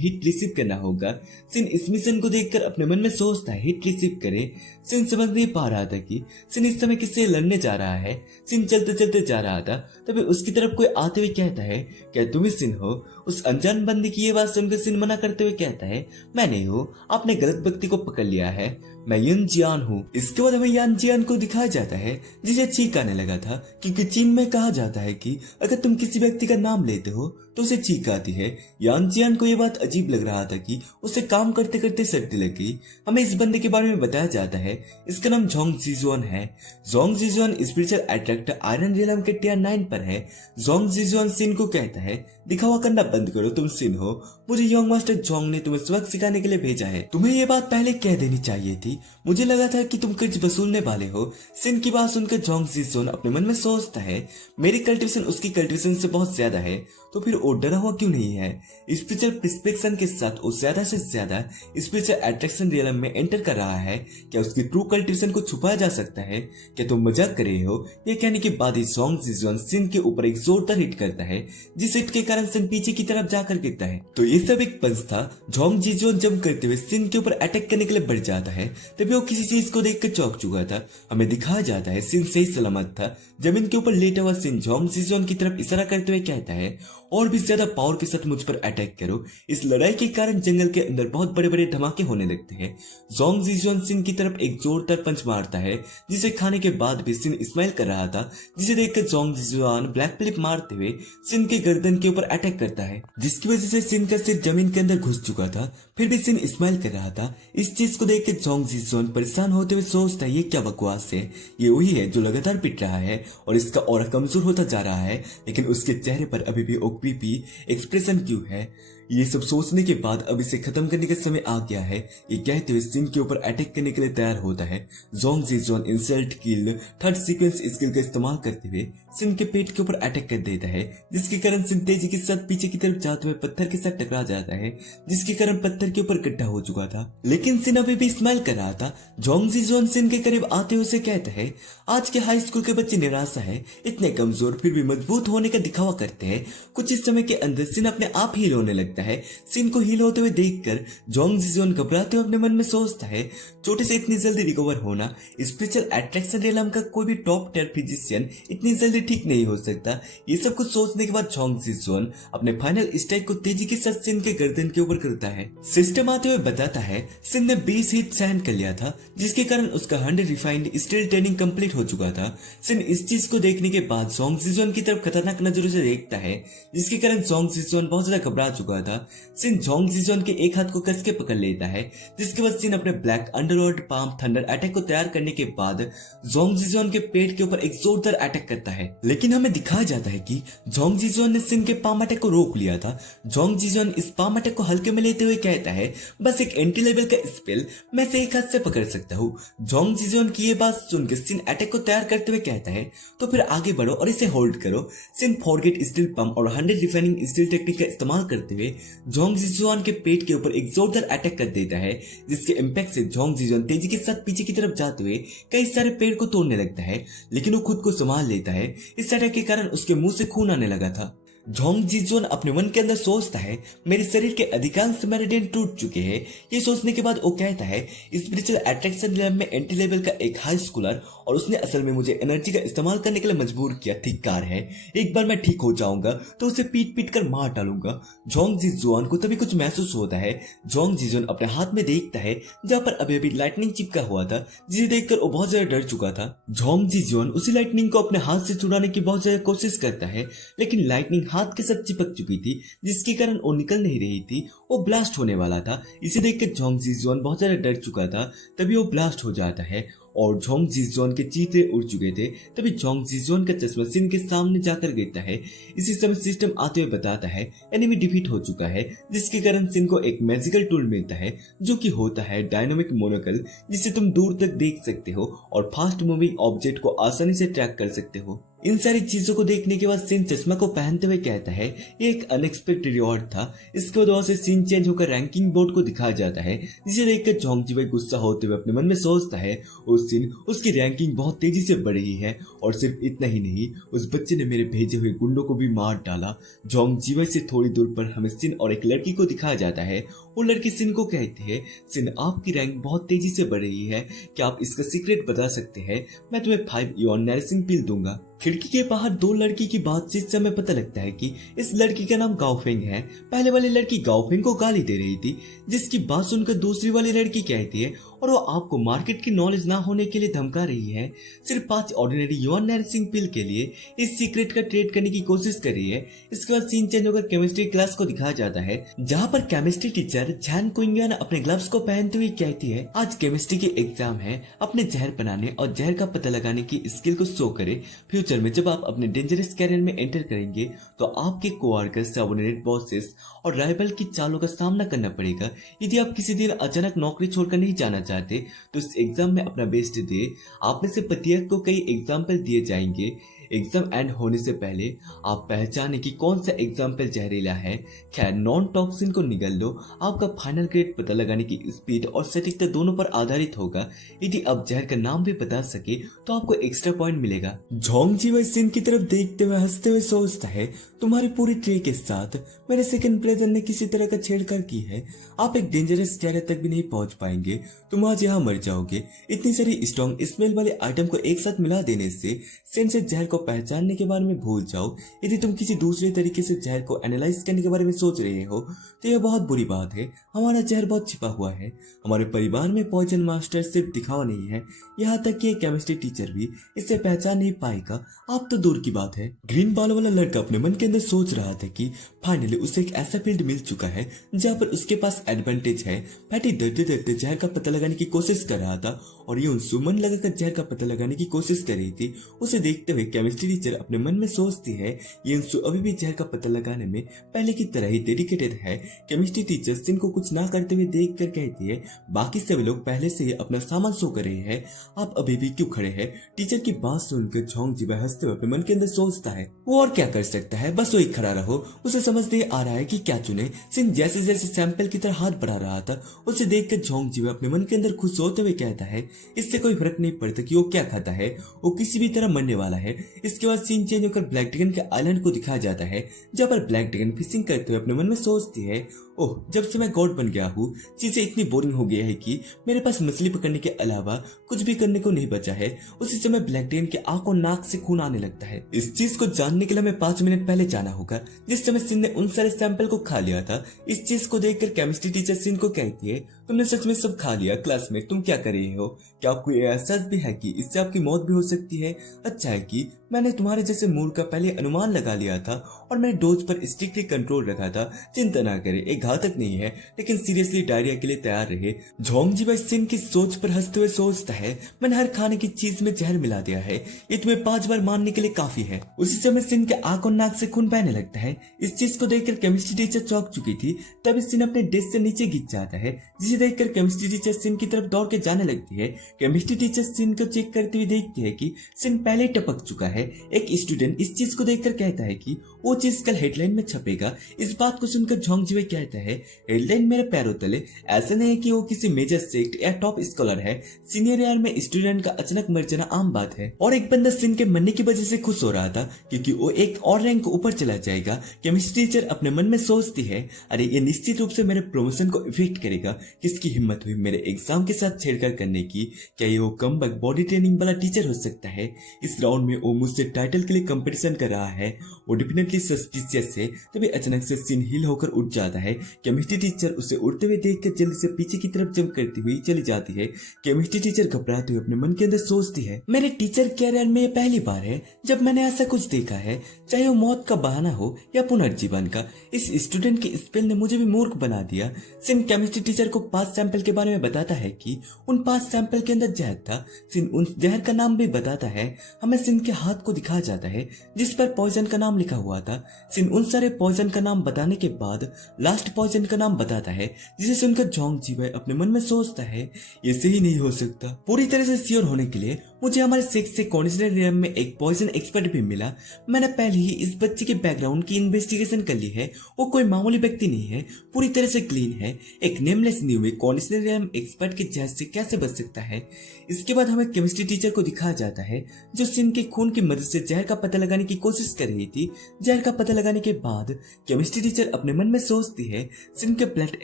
हिट रिसीव करना होगा। सिन इस मिशन को देखकर अपने मन में सोचता है, हिट रिसीव करे। सिन समझ नहीं पा रहा था कि सिन इस समय किससे लड़ने जा रहा है। सिन चलते चलते जा रहा था तभी उसकी तरफ कोई आते हुए कहता है, क्या तुम ही सिन हो? उस अनजान बंदी की ये बात सुनकर सिन मना करते हुए कहता है, मैं नहीं हूँ, आपने गलत व्यक्ति को पकड़ लिया है, मैं यन जियान हूँ। इसके बाद हमें यान जियान को दिखाया जाता है जिसे चीख आने लगा था, क्योंकि चीन में कहा जाता है कि अगर तुम किसी व्यक्ति का नाम लेते हो तो उसे चीख आती है। यान जियान को यह बात अजीब लग रहा था कि उसे काम करते करते सर्दी लग गई। हमें इस बंदे के बारे में बताया जाता है, इसका नाम जोंग जिजुआन है। Zhong Zijuan spiritual attractor iron realm के टियर 9 पर है। जोंग जिजुआन सिन को कहता है, दिखावा करना बंद करो, तुम सिन हो। मुझे यंग मास्टर जोंग ने तुम्हें सबक सिखाने के लिए भेजा है। तुम्हें ये बात पहले कह देनी चाहिए थी, मुझे लगा था कि तुम कर्ज वसूलने वाले हो। सिन की बात सुनकर जोंग जिजुआन अपने मन में सोचता है, मेरी कल्टीवेशन उसकी कल्टीवेशन से बहुत ज्यादा है, तो फिर वो डरा हुआ क्यों नहीं है? स्पिरिचुअल प्रिस्पेक्शन के साथ वो ज्यादा से ज्यादा स्पिरिचुअल अट्रैक्शन रियलम में एंटर कर रहा है। क्या उसकी ट्रू कल्टीवेशन को छुपाया जा सकता है? क्या तुम मजाक कर रहे हो? ये कहने के बाद ही जोंग जिजुआन सिन के ऊपर एक जोरदार हिट करता है, जिस हिट के कारण सिन पीछे की तरफ जाकर गिरता है। तो ये सब एक पंच था। जोंग जिजुआन जंप करते हुए सिन के ऊपर अटैक करने के लिए बढ़ जाता है तभी वो किसी चीज को देखकर चौंक चुका था। हमें दिखाया जाता है सिन सही सलामत था। जमीन के ऊपर लेटा हुआ सिन जोंग जिजुआन की तरफ इशारा करते हुए कहता है, और भी ज्यादा पावर के साथ मुझ पर अटैक करो। इस लड़ाई के कारण जंगल के अंदर बहुत बड़े बड़े धमाके होने लगते हैं। जोंग जिजुआन सिन की तरफ एक जोरदार पंच मारता है, जिसे खाने के बाद भी सिन स्माइल कर रहा था, जिसे देखकर जोंग जिजुआन ब्लैक फ्लिप मारते हुए सिन के गर्दन के ऊपर अटैक करता है, जिसकी वजह से सिन का सिर जमीन के अंदर घुस चुका था। फिर भी सिन स्माइल कर रहा था। इस चीज को देखकर जोंग जिजुआन परेशान होते हुए सोचता है, ये क्या बकवास है? ये वही है जो लगातार पिट रहा है और इसका ऑरा कमजोर होता जा रहा है, लेकिन उसके चेहरे पर अभी भी ओक्पीपी एक्सप्रेशन क्यों है? ये सब सोचने के बाद अब इसे खत्म करने का समय आ गया है। ये कहते हुए सिन के ऊपर अटैक करने के लिए तैयार होता है। जोंग जिजुआन इंसल्ट किल थर्ड सीक्वेंस स्किल का इस्तेमाल करते हुए सिन के पेट के ऊपर अटैक कर देता है, जिसके कारण सिन तेजी के साथ पीछे की तरफ जाते हुए पत्थर के साथ टकरा जाता है, जिसके कारण पत्थर के ऊपर गड्ढा हो चुका था। लेकिन सिन अभी भी स्माइल कर रहा था। जोंग जिजुआन सिन के करीब आते हुए उसे कहता है, आज के हाई स्कूल के बच्चे निराशा है, इतने कमजोर फिर भी मजबूत होने का दिखावा करते हैं। कुछ इस समय के अंदर सिन अपने आप हील होने लगता है। सिन को हील होते हुए देखकर जोंग जिजुआन घबराते हुए अपने मन में सोचता है, छोटे से इतनी जल्दी रिकवर होना, स्पेशल अट्रैक्शन रियलम का कोई भी टॉप टियर फिजिशियन इतनी जल्दी ठीक नहीं हो सकता। ये सब कुछ सोचने के बाद जोंग जिजुआन अपने फाइनल स्ट्राइक को तेजी के साथ सिन के गर्दन के ऊपर करता है। सिस्टम आते हुए बताता है, सिन ने 20 हिट सहन कर लिया था, जिसके कारण उसका 100 रिफाइंड स्टील ट्रेनिंग कंप्लीट हो चुका था। सिन इस चीज को देखने के बाद जोंग जिजुआन की तरफ खतरनाक नजरों से देखता है, जिसके कारण जोंग जिजुआन बहुत ज्यादा घबरा चुका था। सिन जोंग जिजुआन के एक हाथ को कस के पकड़ लेता है, जिसके बाद सिन अपने black underworld palm thunder attack को तैयार करने के बाद जोंग जिजुआन के पेट के ऊपर एक जोरदार अटैक करता है। लेकिन हमें दिखाया जाता है कि जोंग जिजुआन ने सिन के पाम अटैक को रोक लिया था। जोंग जिजुआन इस पाम अटैक को हल्के में लेते हुए कहता है, बस एक एंटी लेवल का स्पेल मैं से एक हाथ से पकड़ सकता हूँ। जोंग जिजुआन की ये बात सुनकर सिन अटैक को तैयार करते हुए कहता है, तो फिर आगे बढ़ो और इसे होल्ड करो। सिन फॉरगेट स्टील पम्प और 100 रिफाइनिंग स्टील टेक्निक का इस्तेमाल करते हुए जोंग जिजुआन के पेट के ऊपर एक जोरदार अटैक कर देता है, जिसके इम्पैक्ट से जोंग जिजुआन तेजी के साथ पीछे की तरफ जाते हुए कई सारे पेड़ को तोड़ने लगता है, लेकिन वो खुद को संभाल लेता है। इस अटैक के कारण उसके मुंह से खून आने लगा था। झोंग जीजुन अपने मन के अंदर सोचता है मेरे शरीर के अधिकांश मेरिडियन टूट चुके हैं। ये सोचने के बाद वो कहता है स्पिरिचुअल अट्रैक्शन लैब में एंटी लेवल का एक हाई स्कूलर और उसने असल में मुझे एनर्जी का इस्तेमाल करने के लिए मजबूर किया। धिक्कार है, एक बार मैं ठीक हो जाऊंगा तो उसे पीट पीट कर मार डालूंगा। झोंग जीजुआन को तभी कुछ महसूस होता है। झोंग जीजुन अपने हाथ में देखता है जहाँ पर अभी अभी लाइटनिंग चिपका हुआ था, जिसे देखकर वो बहुत ज्यादा डर चुका था। झोंग जीजुआन उसी लाइटनिंग को अपने हाथ से छुड़ाने की बहुत ज्यादा कोशिश करता है, लेकिन लाइटनिंग हाथ के साथ चिपक चुकी थी, जिसके कारण वो निकल नहीं रही थी। वो ब्लास्ट होने वाला था। इसे देखकर झोंग जीजुआन बहुत ज्यादा डर चुका था। तभी वो ब्लास्ट हो जाता है और झोंग जीजुआन के चीते उड़ चुके थे। तभी झोंग जीजुआन का चश्मा सिन के सामने जाकर गिरता है। इसी समय सिस्टम आते हुए बताता है एनिमी डिफीट हो चुका है, जिसके कारण सिन को एक मैजिकल टूल मिलता है जो कि होता है डायनामिक मोनोकल, जिससे तुम दूर तक देख सकते हो और फास्ट मूविंग ऑब्जेक्ट को आसानी से ट्रैक कर सकते हो। इन सारी चीजों को देखने के बाद सिन चश्मा को पहनते हुए कहता है ये एक अनएक्सपेक्टेड रिवॉर्ड था। इसके बाद वहां से सीन चेंज होकर रैंकिंग बोर्ड को दिखाया जाता है, जिसे देखकर झोंग जीवाई गुस्सा होते हुए अपने मन में सोचता है उस दिन उसकी रैंकिंग बहुत तेजी से बढ़ रही है। और सिर्फ इतना ही नहीं, उस बच्चे ने मेरे भेजे हुए गुंडों को भी मार डाला। झोंग जीवाई से थोड़ी दूर पर हमें सिन और एक लड़की को दिखाया जाता है। वो लड़की सिन को कहती है सिन आपकी रैंक बहुत तेजी से बढ़ रही है, क्या आप इसका सीक्रेट बता सकते हैं? मैं तुम्हें 5 इयॉन नरिशिंग पिल दूंगा। खिड़की के बाहर दो लड़की की बातचीत से हमें पता लगता है कि इस लड़की का नाम गाओफेंग है। पहले वाली लड़की गाओफेंग को गाली दे रही थी, जिसकी बात सुनकर दूसरी वाली लड़की कहती है और वो आपको मार्केट की नॉलेज ना होने के लिए धमका रही है। सिर्फ 5 ऑर्डिनरी युआन नरिशिंग पिल के लिए इस सीक्रेट का ट्रेड करने की कोशिश कर रही है। इसके बाद सीन चेंज होकर केमिस्ट्री क्लास को दिखाया जाता है, जहाँ पर केमिस्ट्री टीचर झैन कुंगन अपने ग्लव्स को पहनते हुए कहती है आज केमिस्ट्री की एग्जाम है, अपने जहर बनाने और जहर का पता लगाने की स्किल को शो करे। फ्यूचर में जब आप अपने डेंजरस कैरियर में एंटर करेंगे तो आपके कोवर्कर्स, सबऑर्डिनेट बॉसेस और राइवल की चालों का सामना करना पड़ेगा। यदि आप किसी दिन अचानक नौकरी छोड़कर नहीं जाना चाहते तो इस एग्जाम में अपना बेस्ट दे। आप में से प्रत्येक को कई एग्जाम्पल दिए जाएंगे। एग्जाम एंड होने से पहले आप पहचाने कि कौन सा एग्जाम्पल जहरीला है। खैर, नॉन टॉक्सिन को निगल लो। आपका फाइनल ग्रेड पता लगाने की स्पीड और सटीकता दोनों पर आधारित होगा। यदि आप जहर का नाम भी बता सके तो आपको एक्स्ट्रा पॉइंट मिलेगा। झोंग जीवाई सिन की तरफ देखते हुए हंसते हुए सोचता है तुम्हारी पूरी ट्रे के साथ मेरे सेकंड ब्रदर ने किसी तरह का छेड़छाड़ की है। आप एक डेंजरस जहर तक भी नहीं पहुंच पाएंगे, तुम आज यहाँ मर जाओगे। इतनी सारी स्ट्रॉन्ग स्मेल वाले आइटम को एक साथ मिला देने से सेंस जहर को पहचानने के बारे में भूल जाओ। यदि तुम किसी दूसरे तरीके से जहर को एनालाइज करने के बारे में सोच रहे हो तो यह बहुत बुरी बात है। हमारा जहर बहुत छिपा हुआ है। हमारे परिवार में पॉइजन मास्टर सिर्फ दिखावा नहीं है, यहाँ तक कि एक केमिस्ट्री टीचर भी इसे पहचान नहीं पाएगा। आप तो दूर की बात है। ग्रीन बाल वाला लड़का अपने मन के अंदर सोच रहा था कि फाइनली उसे एक ऐसा फील्ड मिल चुका है जहाँ पर उसके पास एडवांटेज है। पैटी डरते डरते जहर का पता लगाने की कोशिश कर रहा था और ये सुमन लगाकर जहर का पता लगाने की कोशिश कर रही थी। उसे देखते हुए केमिस्ट्री टीचर अपने मन में सोचती है ये अभी भी जहर का पता लगाने में पहले की तरह ही डेडिकेटेड है। केमिस्ट्री टीचर सिन को कुछ ना करते हुए देख कर कहती है बाकी सभी लोग पहले से ही अपना सामान शो कर रहे हैं, आप अभी भी क्यों खड़े हैं? टीचर की बात सुनकर झोंग जीवाई हंसते हुए अपने मन के अंदर सोचता है वो और क्या कर सकता है, बस वही खड़ा रहो। उसे समझ नहीं आ रहा है कि क्या चुने। सिन जैसे जैसे सैंपल की तरह हाथ बढ़ा रहा था, उसे देखकर झोंग जीवाई अपने मन के अंदर खुश होते हुए कहता है इससे कोई फर्क नहीं पड़ता कि वो क्या खाता है, वो किसी भी तरह मरने वाला है। इसके बाद सीन चेंज होकर ब्लैक ड्रैगन के आइलैंड को दिखाया जाता है, जहाँ पर ब्लैक ड्रैगन फिशिंग करते हुए अपने मन में सोचती है ओह, जब से मैं गॉड बन गया हूँ चीजें इतनी बोरिंग हो गई है कि मेरे पास मछली पकड़ने के अलावा कुछ भी करने को नहीं बचा है। उसी समय ब्लैक ड्रैगन के आंख और नाक से खून आने लगता है। इस चीज को जानने के लिए हमें 5 मिनट पहले जाना होगा, जिस समय सिन ने उन सारे सैंपल को खा लिया था। इस चीज को देखकर केमिस्ट्री टीचर सिन को कहती है तुमने सच में सब खा लिया? क्लास में तुम क्या कर रहे हो? क्या आपको यह एहसास भी है कि इससे आपकी मौत भी हो सकती है? अच्छा है कि मैंने तुम्हारे जैसे मूड का पहले अनुमान लगा लिया था और मैंने डोज पर स्ट्रिक्टली कंट्रोल रखा था। चिंता ना करे, एक घातक नहीं है, लेकिन सीरियसली डायरिया के लिए तैयार रहे। झोंग जीवाई सिन की सोच पर हंसते हुए सोचता है मैंने हर खाने की चीज में जहर मिला दिया है, ये तुम्हें 5 बार मारने के लिए काफी है। उसी समय सिन के आंख और नाक से खून बहने लगता है। इस चीज को देखकर केमिस्ट्री टीचर चौंक चुकी थी। तभी सिन अपने डेस्क से नीचे गिर जाता है, जिसे देखकर केमिस्ट्री टीचर सिन की तरफ दौड़ के जाने लगती है। केमिस्ट्री टीचर सिन को चेक करते हुए देखती है कि सिन पहले ही टपक चुका है। एक स्टूडेंट इस चीज को देखकर कहता है कि वो चीज कल हेडलाइन में छपेगा। इस बात को सुनकर झोंग जीवाई कहता कहता है, हेडलाइन मेरे पैरों तले। ऐसा नहीं है कि वो किसी मेजर सेक्ट या टॉप स्कॉलर है। सीनियर ईयर में स्टूडेंट का अचानक मर जाना आम बात है। और एक बंदा सिन के मरने की वजह से खुश हो रहा था क्योंकि वो एक और रैंक ऊपर चला जाएगा। केमिस्ट्री टीचर अपने मन में सोचती है, अरे ये निश्चित रूप से मेरे प्रमोशन को इफेक्ट करेगा। किसकी हिम्मत हुई मेरे एग्जाम के साथ छेड़छाड़ करने की? क्या ये वो कमबैक बॉडी ट्रेनिंग वाला टीचर हो सकता है? इस राउंड में वो मुझसे टाइटल के लिए कंपटीशन कर रहा है। वो डेफिनेटली सस्पिशियस है। तभी अचानक से सिन हिल होकर उठ जाता है। केमिस्ट्री टीचर उसे उड़ते हुए देखकर जल्दी से पीछे की तरफ जंप करती हुई चली जाती है। केमिस्ट्री टीचर घबराते हुए अपने मन के अंदर सोचती है, मेरे टीचर कैरियर में ये पहली बार है जब मैंने ऐसा कुछ देखा है, चाहे वो मौत का बहाना हो या पुनर्जीवन का। इस स्टूडेंट के स्पेल ने मुझे भी मूर्ख बना दिया। सिन केमिस्ट्री टीचर को 5 सैंपल के बारे में बताता है कि उन 5 सैंपल के अंदर जहर था। सिन उन जहर का नाम भी बताता है। हमें सिन के हाथ को दिखाया जाता है जिस पर पॉइजन का नाम लिखा हुआ था। सिन उन सारे पॉइजन का नाम बताने के बाद लास्ट पॉइजन का नाम बताता है, जिसे सुनकर जोंग जीवाई अपने मन में सोचता है, ये सही नहीं हो सकता। पूरी तरह से श्योर होने के लिए मुझे हमारे सेक्स से कॉन्डिशनल रियम में एक पॉइजन एक्सपर्ट भी मिला। मैंने पहले ही इस बच्चे के बैकग्राउंड की इन्वेस्टिगेशन कर ली है। वो कोई मामूली व्यक्ति नहीं है, पूरी तरह से क्लीन है। एक नेमलेस न्यू में कॉन्डिशनल रियम एक्सपर्ट के जहर से कैसे बच सकता है? इसके बाद हमें केमिस्ट्री टीचर को दिखाया जाता है जो सिन के खून की मदद से जहर का पता लगाने की कोशिश कर रही थी। जहर का पता लगाने के बाद केमिस्ट्री टीचर अपने मन में सोचती है, सिन के ब्लड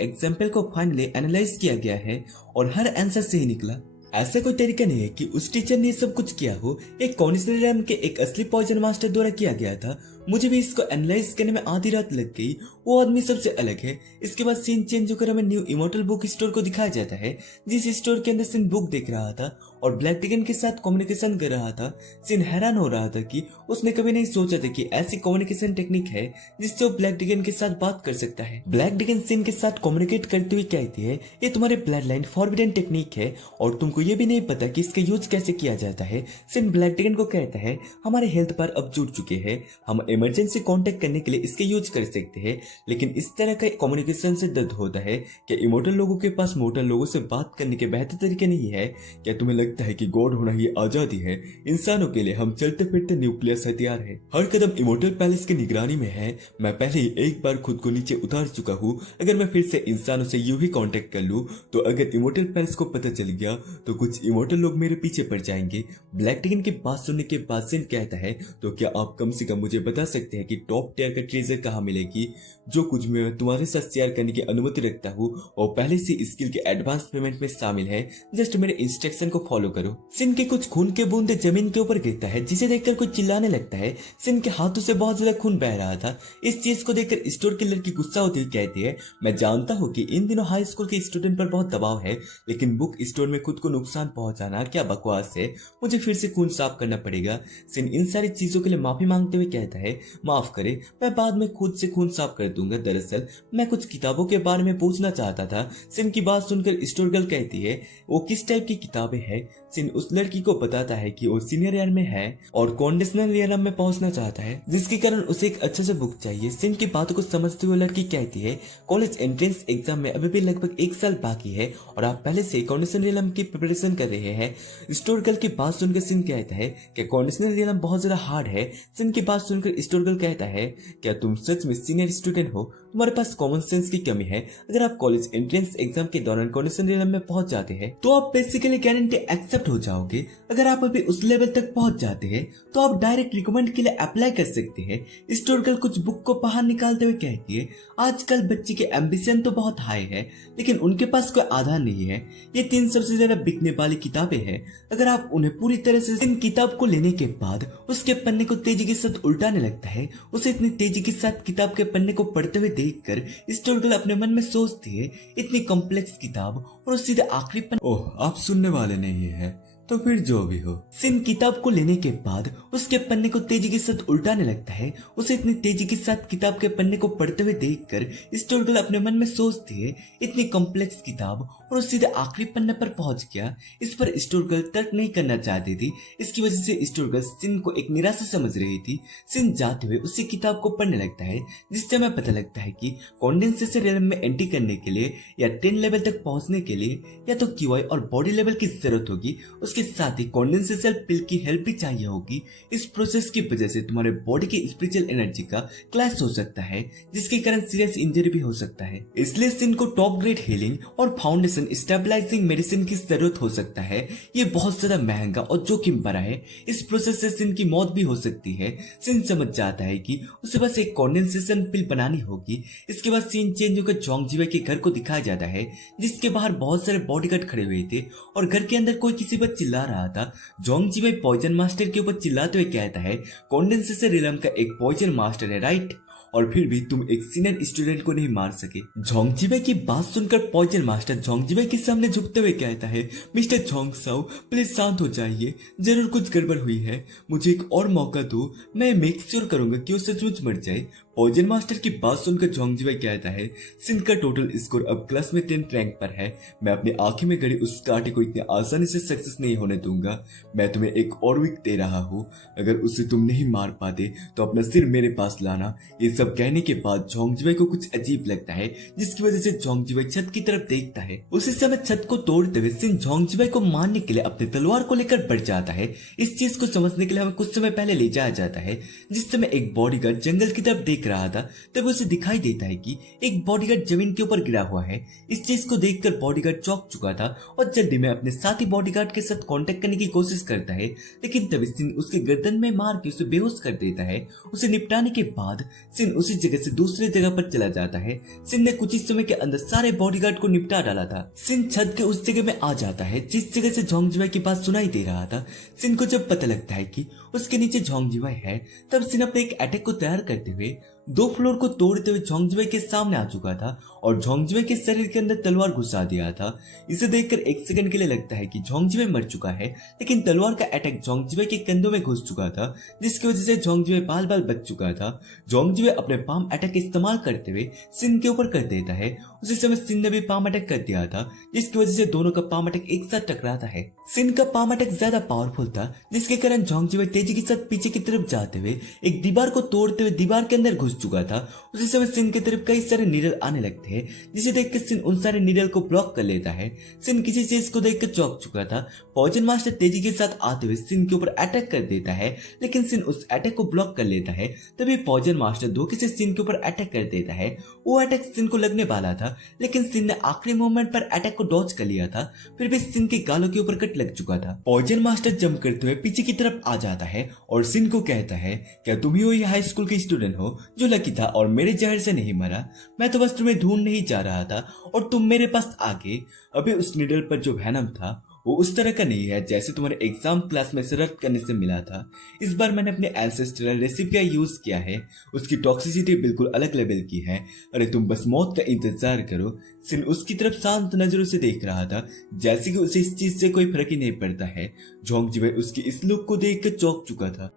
एग्जाम्पल को फाइनली एनालाइज किया गया है और हर आंसर सही निकला। ऐसा कोई तरीका नहीं है कि उस टीचर ने सब कुछ किया हो। एक कॉन्डिशनल रैम के एक असली पॉइजन मास्टर द्वारा किया गया था। मुझे भी इसको एनालाइज करने में आधी रात लग गई। वो आदमी सबसे अलग है। इसके बाद सीन चेंज होकर हमें न्यू इमोर्टल बुक स्टोर को दिखाया जाता है, जिस स्टोर के अंदर सिन बुक देख रहा था और ब्लैक ड्रैगन के साथ कम्युनिकेशन कर रहा था। सिन हैरान हो रहा था कि उसने कभी नहीं सोचा था कि ऐसी कम्युनिकेशन टेक्निक है जिससे वो ब्लैक ड्रैगन के साथ बात कर सकता है। ब्लैक ड्रैगन सिन के साथ कम्युनिकेट करते हुए कहती है, ये तुम्हारे ब्लड लाइन फॉरबिडन टेक्निक है और तुमको ये भी नहीं पता कि इसका यूज कैसे किया जाता है। सिन ब्लैक ड्रैगन को कहता है, हमारे हेल्थ पर अब जुड़ चुके हैं, हम इमरजेंसी कांटेक्ट करने के लिए इसके यूज कर सकते हैं। लेकिन इस तरह का कम्युनिकेशन से दर्द होता है। क्या इमोर्टल लोगों के पास मोर्टल लोगों से बात करने के बेहतर तरीके नहीं है? क्या तुम्हें लगता है कि गॉड होना ही आजादी है? इंसानों के लिए हम चलते फिरते न्यूक्लियस हथियार है। हर कदम इमोर्टल पैलेस की निगरानी में है। मैं पहले ही एक बार खुद को नीचे उतार चुका हूँ। अगर मैं फिर से इंसानों से यूं ही कांटेक्ट कर लूं तो अगर इमोर्टल पैलेस को पता चल गया तो कुछ इमोर्टल लोग मेरे पीछे पड़ जाएंगे। ब्लैक ड्रैगन की बात सुनने के बाद सिन कहता है, तो क्या आप कम से कम मुझे बता सकते हैं कि टॉप टियर का ट्रेजर कहाँ मिलेगी? जो कुछ मैं तुम्हारे साथ शेयर करने की अनुमति रखता हूँ और पहले से स्किल के एडवांस पेमेंट में शामिल है। जस्ट मेरे इंस्ट्रक्शन को फॉलो करो। सिन के कुछ खून के बूंदे जमीन के ऊपर गिरता है, जिसे देखकर कोई चिल्लाने लगता है। सिन के हाथों से बहुत ज्यादा खून बह रहा था। इस चीज को देखकर स्टोर की लड़की गुस्सा होती हुई कहती है, मैं जानता हूँ कि इन दिनों हाई स्कूल के स्टूडेंट पर बहुत दबाव है, लेकिन बुक स्टोर में खुद को नुकसान पहुंचाना क्या बकवास है। मुझे फिर से खून साफ करना पड़ेगा। सिन इन सारी चीजों के लिए माफी मांगते हुए कहता है, माफ करे, मैं बाद में खुद से खून साफ कर दूंगा। दरअसल मैं कुछ किताबों के बारे में पूछना चाहता था। सिन की बात सुनकर स्टोर गर्ल कहती है, वो किस टाइप की किताबें हैं? सिन उस लड़की को बताता है कि वो सीनियर ईयर में है और कंडीशनल ईयर में पहुंचना चाहता है, जिसके कारण उसे एक अच्छा सा बुक चाहिए। सिन की बातों को समझते हुए लड़की कहती है, कॉलेज एंट्रेंस एग्जाम में अभी भी लगभग 1 साल बाकी है और आप पहले से कंडीशनल ईयर की प्रिपरेशन कर रहे हैं। स्टोर गर्ल की बात सुनकर सिन कहता है कि कंडीशनल ईयर बहुत ज्यादा हार्ड है। सिन की बात सुनकर स्टोर गर्ल कहता है, क्या तुम सच में सीनियर स्टूडेंट हो? तुम्हारे पास कॉमन सेंस की कमी है। अगर आप कॉलेज एंट्रेंस एग्जाम के दौरान कंडीशनल ईयर में पहुंच जाते हैं तो आप बेसिकली गारंटी एक्सेप्ट हो जाओगे। अगर आप अभी उस लेवल तक पहुंच जाते हैं तो आप डायरेक्ट रिकमेंड के लिए अप्लाई कर सकते हैं। स्टोर गर्ल कुछ बुक को बाहर निकालते हुए कहती है, आजकल बच्चे के एम्बिशन तो बहुत हाई है, लेकिन उनके पास कोई आधार नहीं है। ये 3 सबसे ज्यादा बिकने वाली किताबें हैं। अगर आप उन्हें पूरी तरह से इन किताब को लेने के बाद उसके पन्ने को तेजी के साथ उल्टाने लगता है। उसे इतनी तेजी के साथ किताब के पन्ने को पढ़ते हुए देखकर स्टोर गर्ल अपने मन में सोचती है, इतनी कॉम्प्लेक्स किताब और सीधे आखिरी पन्ने। ओह, आप सुनने वाले नहीं है तो फिर जो भी हो। सिन किताब को लेने के बाद उसके पन्ने को तेजी के साथ उल्टाने लगता है। उसे इतनी तेजी के साथ किताब के पन्ने को पढ़ते हुए देखकर स्टोर गर्ल अपने मन में सोचती है, इतनी कॉम्प्लेक्स किताब और सीधे आखिरी पन्ने पर पहुंच गया। इस पर स्टोर गर्ल तर्क नहीं करना चाहती थी। इसकी वजह से स्टोर गर्ल सिन को एक निराशा समझ रही थी। सिन जाते हुए उसी किताब को पढ़ने लगता है, जिससे हमें पता लगता है कि कंडेंसेशन रियल्म में एंट्री करने के लिए या 10 लेवल तक पहुंचने के लिए या तो क्यूआई और बॉडी लेवल की जरूरत होगी। उसके साथ ही कंडेंसेशन पिल की हेल्प भी चाहिए होगी। इस प्रोसेस की वजह से तुम्हारे बॉडी की स्पिरिचुअल एनर्जी का क्लैश हो सकता है, जिसके कारण सीरियस इंजरी भी हो सकता है। इसलिए सिन को टॉप ग्रेड हीलिंग और फाउंडेशन स्टेबलाइजिंग मेडिसिन की जरूरत हो सकता है। ये बहुत ज्यादा महंगा और जोखिम भरा है। इस प्रोसेस से सिन की मौत भी हो सकती है। सिन समझ जाता है कि उसे बस एक कंडेंसेशन पिल बनानी होगी। इसके बाद सीन चेंज होकर जोंग जिवे के घर को दिखाया जाता है, जिसके बाहर बहुत सारे बॉडीगार्ड खड़े हुए थे और घर के अंदर कोई किसी पर चिल्ला रहा था। जोंग जिवे पॉइजन मास्टर के ऊपर चिल्लाते हुए कहता है, कंडेंसेशन रिलम का एक पॉइजन मास्टर है राइट, और फिर भी तुम एक सीनियर स्टूडेंट को नहीं मार सके। जोंगजिवे की बात सुनकर पॉइजन मास्टर जोंगजिवे के सामने झुकते हुए कहता है, मिस्टर जोंगसाओ प्लीज शांत हो जाइए, जरूर कुछ गड़बड़ हुई है, मुझे एक और मौका दो, मैं मेक श्योर करूंगा कि वो सचमुच मर जाए। पॉइजन मास्टर की बात सुनकर जोंगजिवे कहता है, सिन का टोटल स्कोर अब क्लास में 10th रैंक पर है, मैं अपनी आंखें में गड़ी उस कांटे को इतनी आसानी से सक्सेस नहीं होने दूंगा। मैं तुम्हें एक और वीक दे रहा हूँ, अगर उसे तुम नहीं मार पाते तो अपना सिर मेरे पास लाना। ये सब कहने के बाद जोंगजिवे को कुछ अजीब लगता है, जिसकी वजह से जोंगजिवे छत की तरफ देखता है। उसी समय छत को तोड़ते हुए सिन जोंगजिवे को मारने के लिए अपनी तलवार को लेकर बढ़ जाता है। इस चीज को समझने के लिए हमें कुछ समय पहले ले जाया जाता है, जिस समय एक बॉडीगार्ड जंगल की तरफ देख रहा था, तब उसे दिखाई देता है कि एक बॉडीगार्ड जमीन के ऊपर गिरा हुआ है। इस चीज को देखकर बॉडीगार्ड चौंक चुका था और जल्दी में अपने साथी बॉडीगार्ड के साथ कांटेक्ट करने की कोशिश करता है, लेकिन तभी सिन उसके गर्दन में मार के उसे बेहोश कर देता है। उसे निपटाने के बाद सिन उसी जगह से दूसरी जगह पर चला जाता है। सिन ने कुछ ही समय के अंदर सारे बॉडीगार्ड को निपटा डाला था। सिन छत के उस जगह में आ जाता है जिस जगह से जोंगजिवे की बात सुनाई दे रहा था। सिन को जब पता लगता है कि उसके नीचे जोंगजिवे है, तब सिन अपने एक अटैक को तैयार करते हुए 2 फ्लोर को तोड़ते हुए जोंगजिवे के सामने आ चुका था और जोंगजिवे के शरीर के अंदर तलवार घुसा दिया था। इसे देखकर एक सेकंड के लिए लगता है कि जोंगजिवे मर चुका है, लेकिन तलवार का अटैक जोंगजिवे के कंधों में घुस चुका था, जिसकी वजह से जोंगजिवे बाल बाल बच चुका था। जोंगजिवे अपने पाम अटैक इस्तेमाल करते हुए सिन के ऊपर कर देता है। उसी समय सिन ने भी पाम अटैक कर दिया था, जिसकी वजह से दोनों का पाम अटैक एक साथ टकराता है। सिन का पाम अटैक ज्यादा पावरफुल था, जिसके कारण जोंगजिवे तेजी के साथ पीछे की तरफ जाते हुए एक दीवार को तोड़ते हुए दीवार के अंदर घुस चुका था। उसी समय सिन की तरफ कई सारे नीडल आने लगते हैं, जिसे देखकर सिन उन सारे नीडल को ब्लॉक कर लेता है। सिन किसी चीज को देखकर चौंक चुका था। पॉइजन मास्टर तेजी के साथ आते हुए सिन के ऊपर अटैक कर देता है, लेकिन सिन उस अटैक को ब्लॉक कर लेता है। तभी पॉइजन मास्टर धोखे से सिन के ऊपर अटैक कर देता है। वो अटैक सिन को लगने वाला था, लेकिन सिन ने आखिरी मोमेंट पर अटैक को डॉज कर लिया था। फिर भी सिन के गालों के ऊपर कट लग चुका था। पॉइजन मास्टर जंप करते हुए पीछे की तरफ आ जाता है और सिन को कहता है, क्या तुम ही वही हाई स्कूल के स्टूडेंट हो जो लकी था और मेरे जहर से नहीं मरा? मैं तो बस तुम्हें ढूंढ नहीं जा रहा था और तुम मेरे पास आ गए। अभी उस नीडल पर जो वेनम था वो उस तरह का नहीं है जैसे तुम्हारे एग्जाम क्लास में शरारत करने से मिला था। इस बार मैंने अपने एंसेस्ट्रल रेसिपी का यूज किया है, उसकी टॉक्सिसिटी बिल्कुल अलग लेवल की है। अरे तुम बस मौत का इंतजार करो। सिन उसकी तरफ शांत नजरों से देख रहा था, जैसे कि उसे इस चीज से कोई फर्क ही नहीं पड़ता है। जोंगजिवे उसकी इस लुक को देखकर चौंक चुका था।